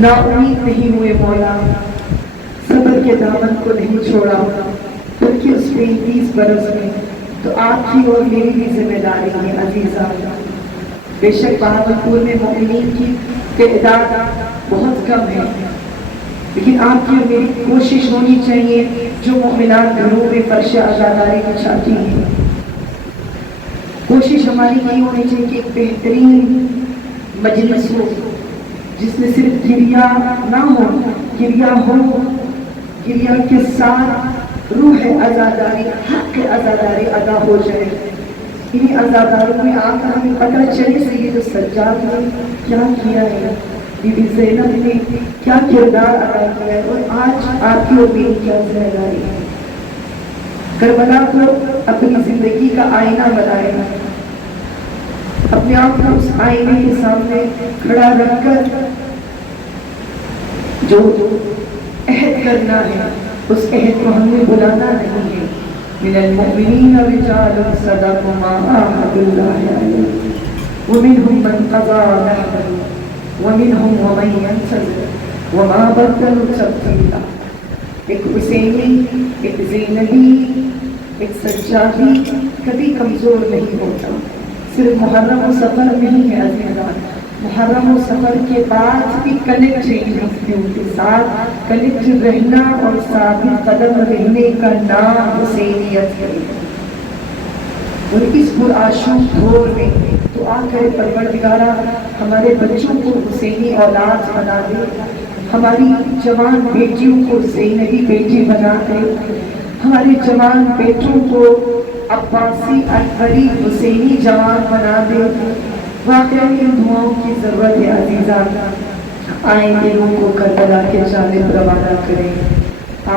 نا امید نہیں ہوئے مولا، صبر کے دامن کو نہیں چھوڑا، بلکہ اس 35 برس میں تو آپ کی اور میری بھی ذمہ داری ہے عزیزان. بے شک بہاولپور میں مومنین کی تعداد بہت کم ہے، لیکن آپ کی اور میری کوشش ہونی چاہیے جو مومنات گھروں میں فرش عزاداری بچھاتی ہیں. کوشش ہماری یہ ہونی چاہیے کہ ایک بہترین مجلس ہو جس میں صرف گریہ نہ ہو، گریہ ہو گریا کے ساتھ روح عزاداری، حق عزاداری ادا ہو جائے۔ انہیں عزاداروں میں آ کر ہمیں پتہ چلے سید سجاد نے کیا کیا ہے، بی بی زینب نے کیا کردار ادا کیا ہے، اور آج آپ کی اور میری کیا ذمہ داری ہے۔ کربلا کو اپنی زندگی کا آئینہ بنائے، اپنے آپ کو اس آئینے کے سامنے کھڑا رکھ کر جو عہد کرنا ہے اس عہد کو ہم نے بلانا نہیں ہے۔ من المؤمنین رجال صدقوا ما عاهدوا الله علیہ ومنهم من قضى نحبه ومنهم من ينتظر وما بدلوا تبدیلا۔ ایک حسینی، ایک زینبی، ایک سجادی کبھی کمزور نہیں ہوتا۔ صرف محرم و سفر نہیں ہے عزیزان، محرم و سفر کے بعد بھی کنیکٹ ہستیوں کے ساتھ کنیکٹ رہنا اور ثابت قدم رہنے کا نام حسینیت ہے۔ اور اس پرآشوب دور میں تو آ کر پروردگارہ ہمارے بچوں کو حسینی اولاد بنا دے، ہماری جوان بیٹیوں کو زینبی بیٹی بنا دے، ہمارے جوان بیٹوں کو عباسی، اکبری، حسینی جوان بنا دے۔ واقعی ان دعاؤں کی ضرورت ہے عزیزان۔ آئیں دلوں کو کربلا کے جانب روانہ کریں۔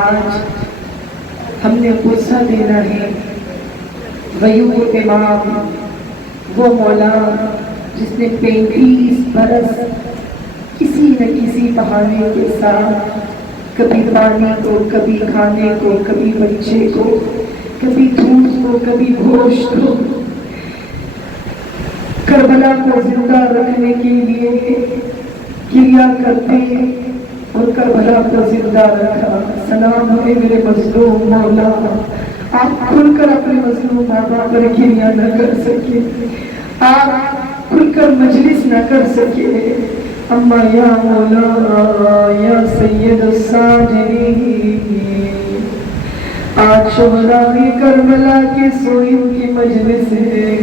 آج ہم نے غصہ دینا ہے غیور امام، وہ مولا جس نے 35 برس کسی نہ کسی بہانے کے ساتھ کبھی پانی کو، کبھی کھانے کو، کبھی بچے کو، کبھی دودھ کو، کبھی گوشت کو، کربلا کو زندہ رکھنے کے لیے کریا کرتے اور کربلا کو زندہ رکھا۔ سلام ہے میرے مظلوم مولا، آپ کھل کر اپنے مظلوم بابا پر کریا نہ کر سکے، آپ کھل کر مجلس نہ کر سکے۔ اما یا مولا یا سید الساجدین، آج شہدائے کربلا کے سوئم کی مجلس ہے،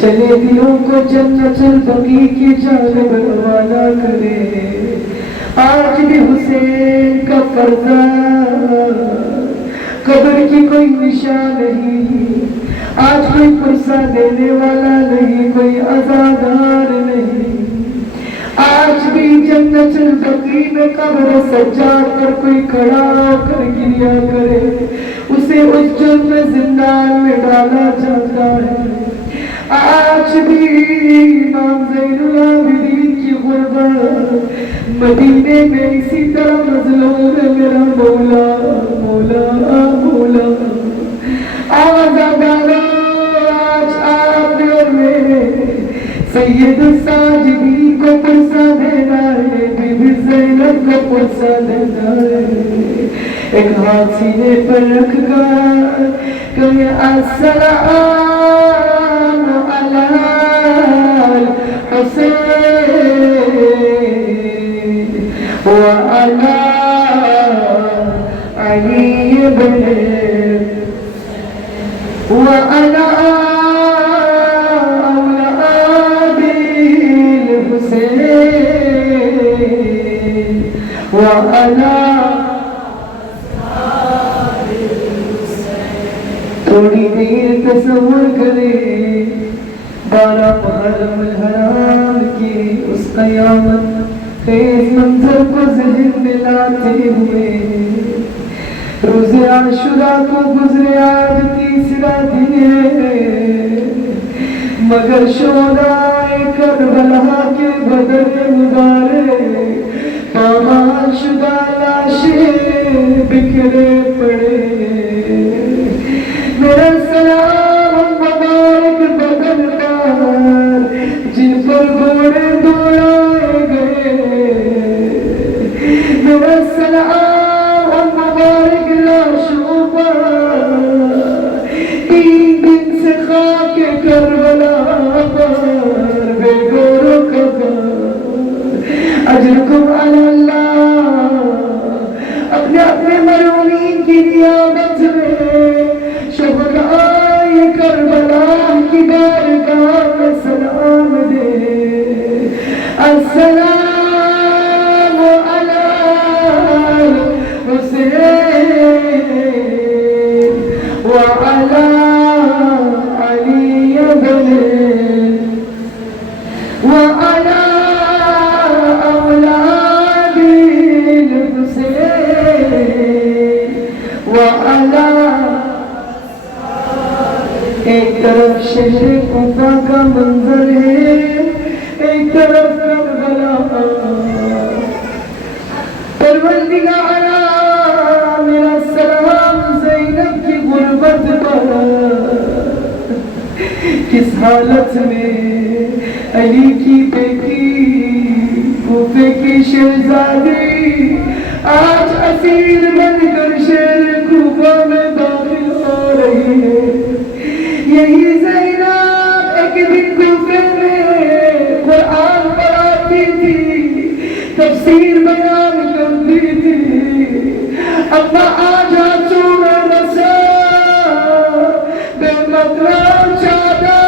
چلے دلوں کو جنت البقیع کی جانب روانہ کرے۔ آج بھی حسین کا قرضہ قبر کی کوئی نشان نہیں، آج کوئی پرسہ دینے والا نہیں، کوئی عزادار نہیں۔ آج بھی جنت البقیع میں قبر سجاد پر کوئی کھڑا ہو کر گریا کرے، اسے اس جرم میں زندان میں ڈالا جاتا ہے۔ آج بھی امام زین العابدین کی غربت مدینے میں اسی طرح مظلوم ہے میرا مولا مولا مولا۔ آزادارو، آج آپ اور میرے سید الساجدین کو پرسہ دینا ہے، بی بی زینب کو پرسہ دینا ہے۔ ایک ہاتھ سینے پر رکھ کر کہے السلام حسین وعلی علی بن وعلی اولاد الحسین وعلی تھوڑی دیر تصور کرے 12 محرم الحرام کی اس قیامت خیز منظر کو ذہن میں لاتے ہوئے روز عاشورہ کو گزرے آج تیسرا دن ہے، مگر شہدائے کربلا کے بدن مبارک پامال شدہ لاشیں بکھرے پڑے۔ میرا سلام مبارک بدن پر جن پر گھوڑے دوڑائے گئے، میرا سلام مبارک لاشوں پر 3 دن سے خاک کربلا پر بے گور و خبر۔ اجرکم علی اللہ، اپنے اپنے مرحومین کی نیابت میں شہدائے کربلا کی بارگاہ میں سلام دے۔ السلام علی وعلى علي بن وعلى أولاد الحسين وعلى ایک طرف شہر کوفہ کا منظر ہے، ایک طرف کربلا۔ پروردگارا میرا سلام زینب کی غربت پر، کس حالت میں علی کی بیٹی کوفے کی شہزادی آج اسیر بن کر شہر کوفہ میں داخل ہو رہی ہے۔ یہی زینب ایک دن کوفے میں قرآن پڑھاتی تھی، تفسیر بیان کرتی تھی۔ اما آج آنسو میں رسا بے مطلب چادر،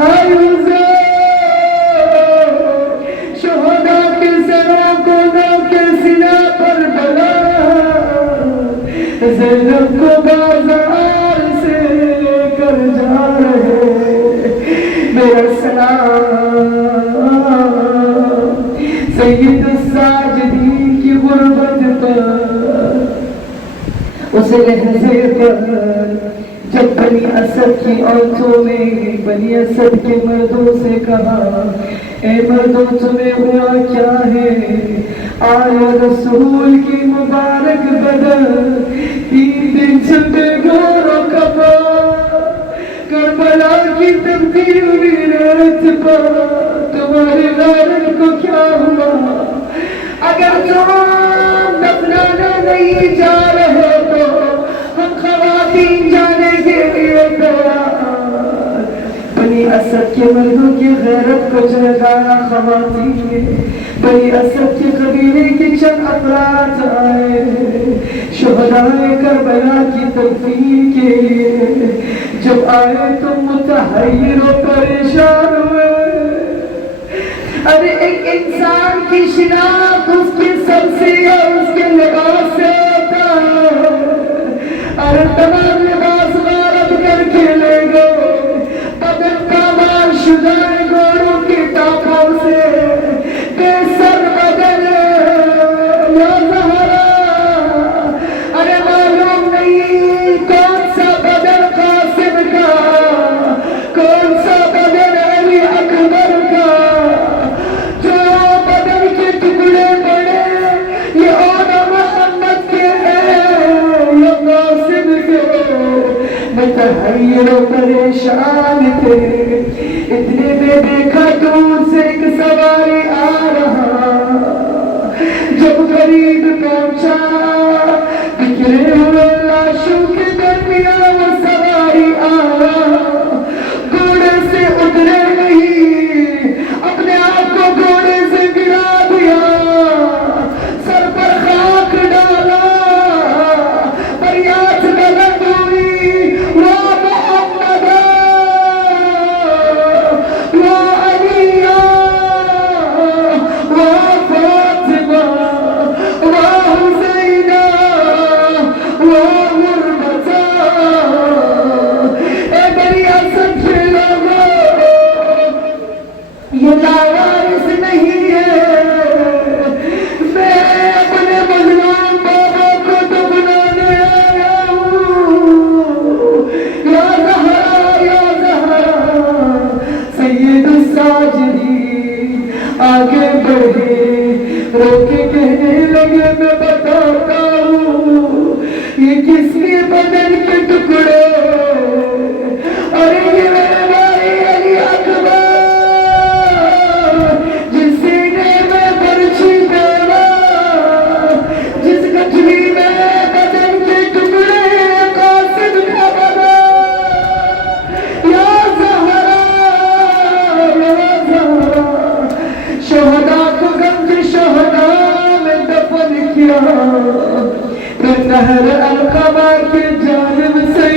ہائے حضور شہداء کے سروں کو نہ کے سینہ پر بلا، زینب کو بازار سے لے کر جا رہے۔ میرا سلام سید الساجدین کی غربت پر، اس لحظے پر جب بنی اسد کی عورتوں نے بنی اسد کے مردوں سے کہا، اے مردوں تمہیں ہوا کیا ہے؟ آیا رسول کی مبارک بدن 3 دن چھپے گور و کپا، کربلا کی تبدیل ہوئی ریت پر، تمہاری غیرت کو کیا ہوا؟ اگر تم دفنانے نہیں جا رہے تو ہم خواتین جانے کے لیے تیار۔ بنی اسد کے مردوں کی غیرت کو جگایا خواتین نے، بنی اسد کے قبیلے کے چند افراد آئے شہدائے کربلا کی تدفین کے لیے۔ جب آئے تو متحیر و پریشان ہوئے۔ ارے ایک انسان کی شناخت اس کے سر سے یا اس کے لباس سے ہوتا ہے۔ ارے تمام لباس غارت کر کے لے گئے، بدن کا مال شجائے گھوڑوں کے ٹاپوں سے بے سر بدن یا زہرا۔ ارے معلوم نہیں کون سا بدن قاسم کا، کون سا بدن علی اکبر کا، جو بدن کے ٹکڑے پڑے یہ اور محمد کے ہیں یا قاسم کے۔ متحیر و پریشان تھے، اتنے میں دیکھا دور سے ایک سواری آ رہا۔ جب قریب پہنچا بکھرے ہوئے لاشوں کے درمیان وہ سواری آیا، گھوڑے سے اترے نہیں، اپنے آپ کو گھوڑے سے گرا دیا، سر پر خاک ڈالا، فریاد بلند ہوئی، وا محمد وا علی وا فاطمہ وا حسین وا غربتا۔ اے بنی اسد کے لوگوں، یہ لاوارث نہیں ہے، میں اپنے مظلوم بابا کو دفنانے آیا ہوں۔ یا زہرا یا زہرا۔ سید الساجدین آگے بڑھے، رو کے کہنے لگے میں بتاتا ہوں یہ کس کے بدن کے ٹکڑے، اور یہ میرے بھائی علی اکبر جس سینے میں برچھی ڈالا، جس گٹھلی میں بدن کے ٹکڑے قاسم کا بدن۔ یا زہرا یا زہرا۔ شہداء کو گنج شہداء میں دفن کیا، پھر نہر القبا کی جانب سے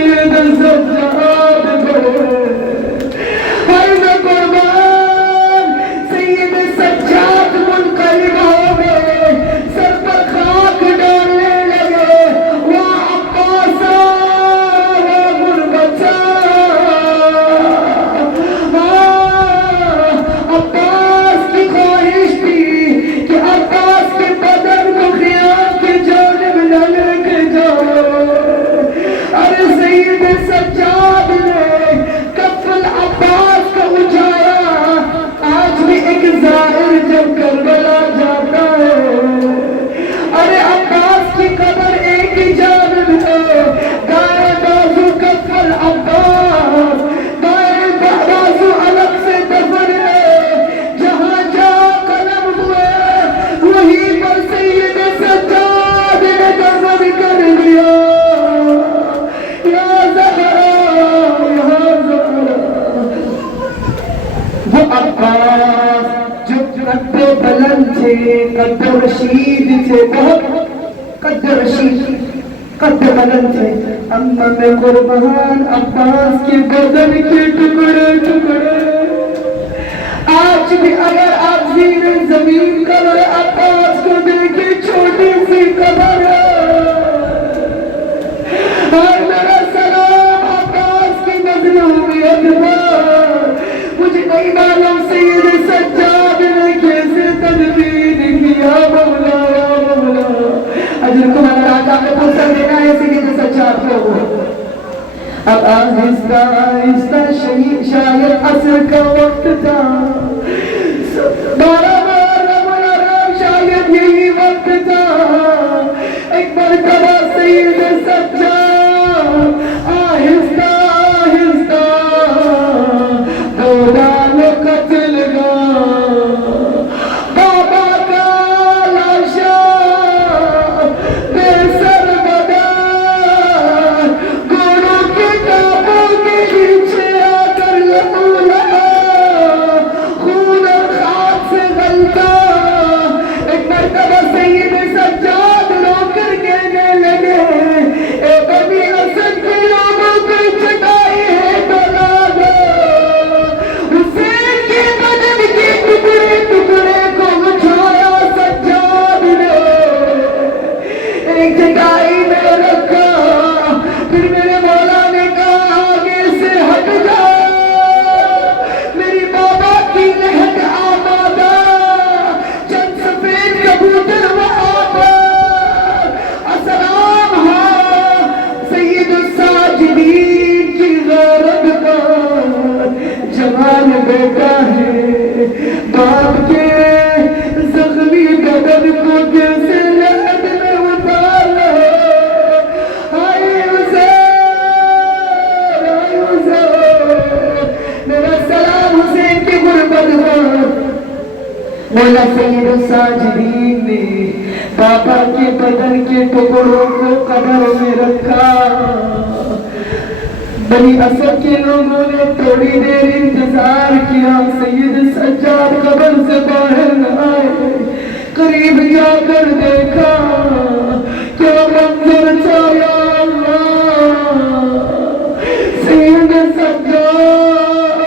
قد رشید تھے، بہت قد رشید قد بلند تھے، اما میں قربان عباس کے بدن کے ٹکڑے ٹکڑے۔ آج بھی اگر آپ زیر زمین قبر عباس کو دیکھیں، چھوٹی سی قبر ہے، اور میرا سلام عباس کی مظلومیت پر۔ مجھے نہیں معلوم سید سجاد نے کیسے تدبیر کیا، مولا یا مولا۔ اجر کو ہمارا آقا میں فرصت دینا ہے سید سجاد کو۔ اب آہستہ آہستہ شاید عصر کا وقت تھا، 12 محرم شاید یہی وقت تھا۔ ایک مرتبہ سید سجاد آہستہ آہستہ دوران قتل گا، بابا کا لاشا بے سر بدن گھوڑوں کے ٹانپوں کے نیچے آ کر لہو لہا، خون اور خاک سے غلطا۔ ایک مرتبہ سید سجاد رو کر کہنے لگے، اے بنی اسد کے لوگوں کو چٹائی ہے تو لا دو۔ حسین کے بدن کے ٹکڑے ٹکڑے کو اٹھایا سجاد نے، ایک چٹائی میں رکھا، پھر میرے مولا نے کہا آگے سے ہٹ جا، میری بابا کی لہد آمادہ، چند سفید کبوتر وہاں پر، السلام ہاں سید الساجدین کی غیرت پر۔ جوان بیٹا ہے، باپ کے زخمی بدن کو کیسے لہد میں اتار لے۔ آئے حسین، آئے حسین، میرا سلام حسین کی غربت پر۔ مولا سید الساجدین نے بابا کے بدن کے ٹکڑوں کو قبر میں رکھا۔ بنی اسد کے لوگوں نے تھوڑی دیر انتظار کیا، سید سجاد قبر سے باہر نہ آئے۔ قریب جا کر دیکھا، کیا منظر تھا یا اللہ! سید سجاد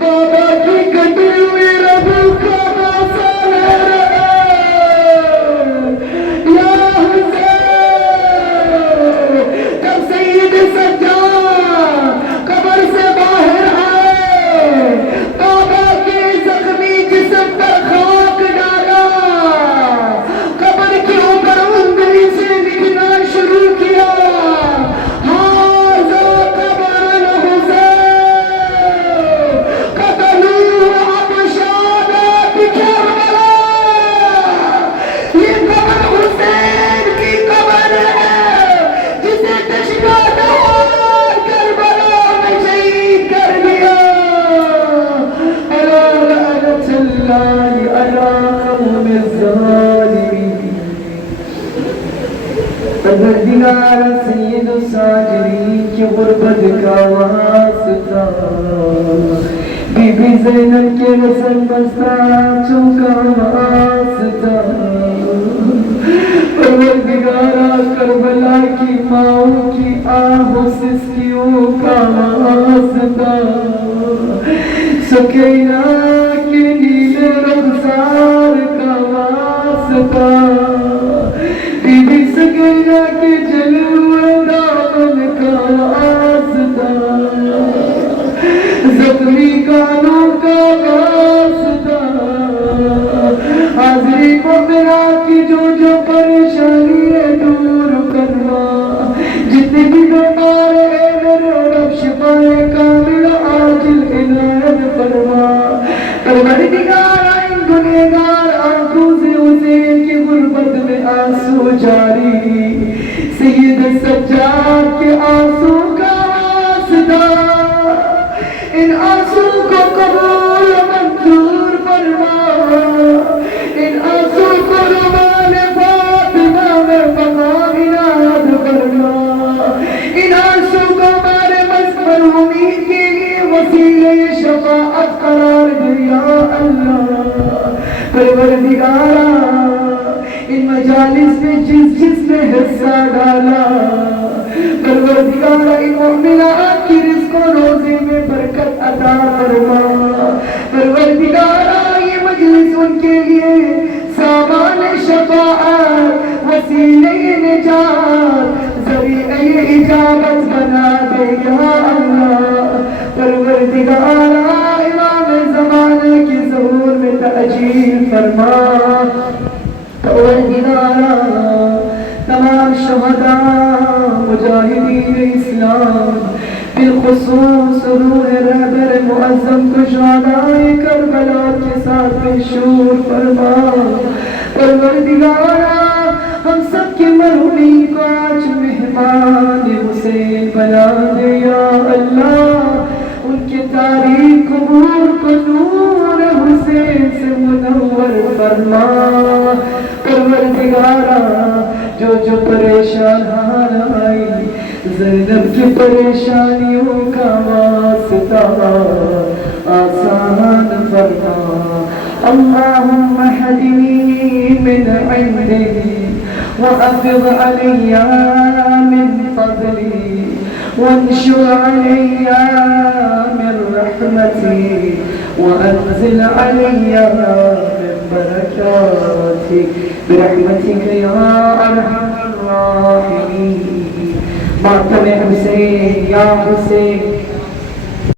بابا کی کٹی ہوئی ربو کا باسا لے رہا ہے۔ یا حسین! جب سید سجاد قبر سے باہر آئے، بابا کے زخمی جسم پر خاک ڈالا، قبر کے اوپر انگلی سے لکھنا شروع کیا، ھذا قبر الحسین قتلوه ابشارات کربلا۔ یہ قبر حسین کی قبر ہے، جسے تشہیر کربلا میں شہید کر دیا۔ الا لعنت اللہ علی قوم الظالمین۔ پروردگار سید الساجدین کی غربت کا واسطہ، بی بی زینب کے رسم بستانچوں کا واسطہ، پروردگارا کربلا کی ماؤں کی آہ و سسکیوں کا واسطہ، سکینہ کے نیلے رخسار کا واسطہ، بی بی سکینہ کے جلوے دامن کا واسطہ، زخمی کانوں کا واسطہ، حاضری مومنات کی جو پریشانی دور کرنا، جتنے بھی بیمار ہیں میرے رب شفائے کامل عاجل عنایت فرما۔ پروردگار ان گنہگار آنکھوں سے حسین کی غربت میں آنسو جاری، سید سجاد کے آنسو کا واسطہ، ان آنسو کو قبول منظور فرما، ان آنسو کو رومان فاطمہ میں مقام عنایت فرما، ان آنسو کو ہمارے مرحومین کے لیے وسیلہ شفاعت قرار دے یا اللہ۔ پروردگارا مجالس میں جس جس نے حصہ ڈالا، پروردگار ان مومنات کی رزق و روزے میں برکت عطا فرما۔ پروردگار یہ مجلس ان کے لیے سامان شفاعت، وسیلہ نجات، ذریعہ اجابت بنا دے یا اللہ۔ پروردگار امام زمانہ کی ظہور میں تأجیل فرما۔ پروردگار تمام شہداء مجاہدین اسلام، بالخصوص روح رہبر معظم کو شہدائے کربلا کے ساتھ مشہور فرما۔ پروردگارا ہم سب کے مرحومین کو آج مہمان حسین بنا دے یا اللہ۔ ان کے تاریخ قبور کو نور حسین سے منور فرما۔ پروردگارا جو پریشان حال آئی، زینب کی پریشانیوں کا واسطہ آسان فرما۔ اللہم اہدنی من عندک وافض علی من فضلک وانشر علی من رحمتک وانزل علی من برکاتک برحمتک یا ارحم الراحمین۔ ماتم حسین یا حسین